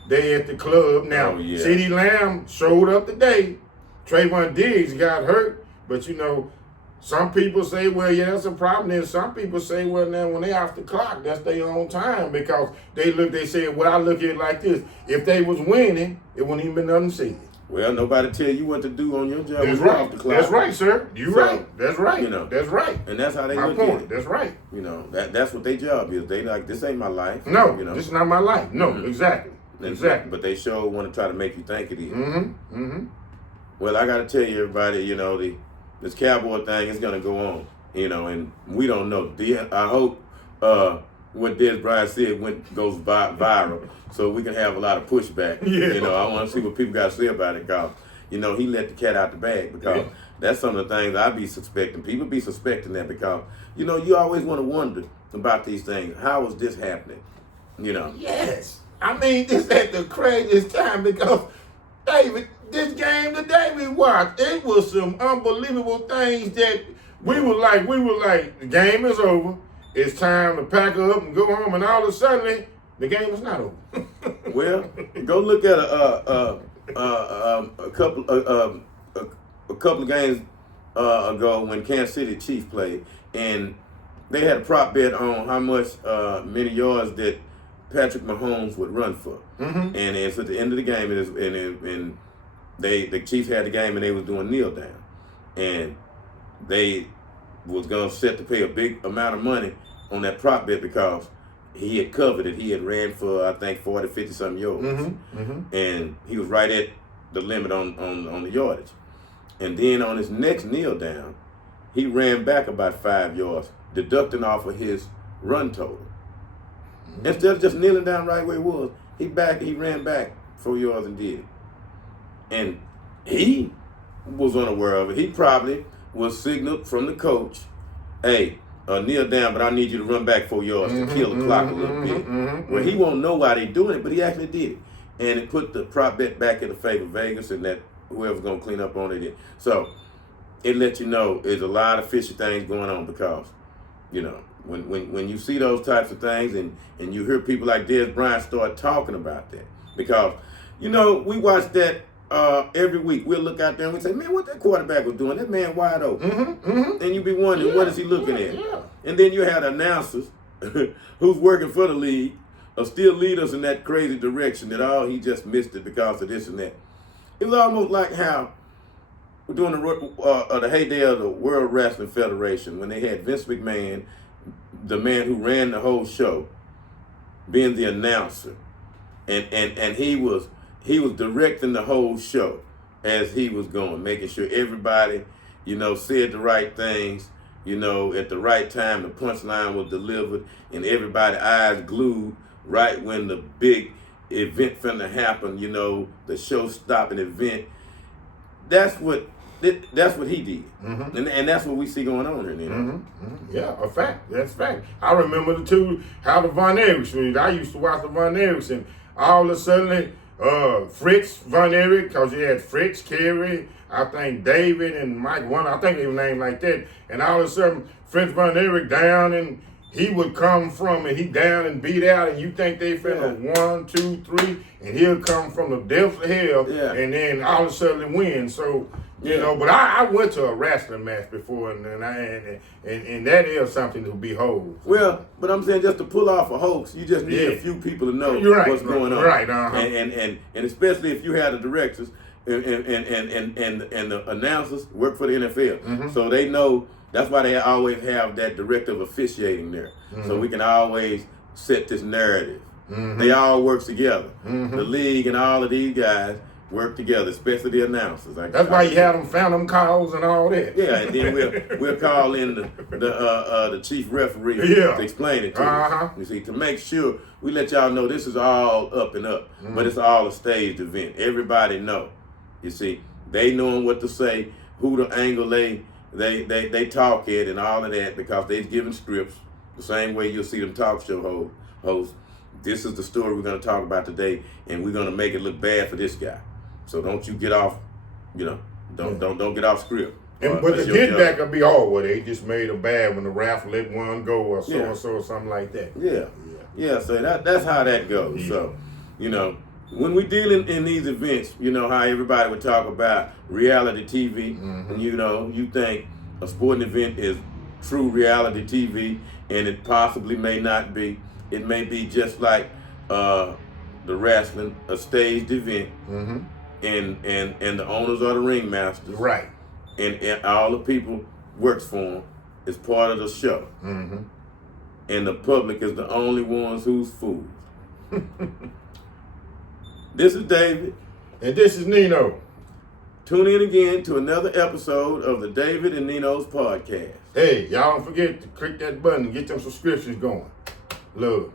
they at the club. Now, C.D. Lamb showed up today. Trayvon Diggs got hurt, but you know, some people say, well, yeah, that's a problem. And some people say, well, now when they off the clock, that's their own time, because they said, well, I look at it like this. If they was winning, it wouldn't even been nothing said. Well, nobody tell you what to do on your job. That's right. That's right, sir. You're right. That's right. You know, that's right. And that's how they my look point. at it. That's right. You know, that's what their job is. They like, this ain't my life. No, you know? this is not my life. No, exactly. Exactly. But they sure want to try to make you think it is. Well, I got to tell you, everybody, you know, this Cowboy thing is going to go on, you know, and we don't know. I hope what Dez Bryant said goes viral, so we can have a lot of pushback. Yeah. You know, I want to see what people got to say about it, because, you know, he let the cat out the bag, because that's some of the things I be suspecting. People be suspecting that because, you know, you always want to wonder about these things. How is this happening? You know? Yes. I mean, this at the craziest time because, David, this game today we watched, it was some unbelievable things that we were like, the game is over. It's time to pack up and go home, and all of a sudden, the game is not over. Well, go look at a couple of games ago when Kansas City Chiefs played, and they had a prop bet on how much many yards that Patrick Mahomes would run for. Mm-hmm. And it's at the end of the game, and the Chiefs had the game, and they was doing kneel down, and they was gonna set to pay a big amount of money on that prop bet because he had covered it. He had ran for, I think, 40, 50 something yards. Mm-hmm. Mm-hmm. And he was right at the limit on the yardage. And then on his next kneel down, he ran back about 5 yards, deducting off of his run total. Mm-hmm. Instead of just kneeling down right where he was, he ran back 4 yards and did it. And he was unaware of it. He probably was signaled from the coach, hey, kneel down, but I need you to run back 4 yards to kill the clock a little bit. Well, he won't know why they're doing it, but he actually did it. And it put the prop bet back in the favor of Vegas, and that whoever's going to clean up on it did. So it lets you know there's a lot of fishy things going on because, you know, when you see those types of things and you hear people like Dez Bryant start talking about that, because, you know, we watch that every week. We'll look out there and we say, man, what that quarterback was doing? That man wide open. And you be wondering, what is he looking at? And then you had announcers who's working for the league still lead us in that crazy direction that, he just missed it because of this and that. It was almost like how during the heyday of the World Wrestling Federation, when they had Vince McMahon, the man who ran the whole show, being the announcer, and he was directing the whole show as he was going, making sure everybody, you know, said the right things, you know, at the right time. The punchline was delivered, and everybody's eyes glued right when the big event finna happen. You know, the show-stopping event. That's what he did, and that's what we see going on here. You know? Yeah, a fact. That's fact. I remember how the Von Erichs. I used to watch the Von Erichs, and all of a sudden, Fritz Von Erich, because you had Fritz, Kerry, I think David and Mike. I think they were named like that. And all of a sudden, Fritz Von Erich down, and he would come from, and he down and beat out, and you think they finna 1, 2, 3, and he'll come from the depths of hell, and then all of a sudden win. So, you know, but I went to a wrestling match before, and that is something to behold. Well, but I'm saying just to pull off a hoax, you just need a few people to know what's going on. Right, And especially if you have the directors and the announcers work for the NFL, so they know. That's why they always have that director of officiating there, so we can always set this narrative. They all work together. The league and all of these guys work together, especially the announcers. That's why you have them phantom calls and all that. Yeah, and then we'll call in the chief referee to explain it to us. You see, to make sure we let y'all know this is all up and up, but it's all a staged event. Everybody know. You see, they knowing what to say, who to angle they talk it and all of that, because they're giving scripts the same way you'll see them talk show hosts. This is the story we're going to talk about today, and we're going to make it look bad for this guy. So don't you get off, you know, don't get off script. But the get back will be they just made a bad when the ref let one go or so or so or something like that. Yeah. So that's how that goes. Yeah. So, you know, when we deal in these events, you know how everybody would talk about reality TV, and you know, you think a sporting event is true reality TV, and it possibly may not be. It may be just like the wrestling, a staged event, and the owners are the ringmasters, right? And all the people works for them is part of the show, and the public is the only ones who's fooled. This is David. And this is Nino. Tune in again to another episode of the David and Nino's podcast. Hey, y'all don't forget to click that button and get them subscriptions going. Love.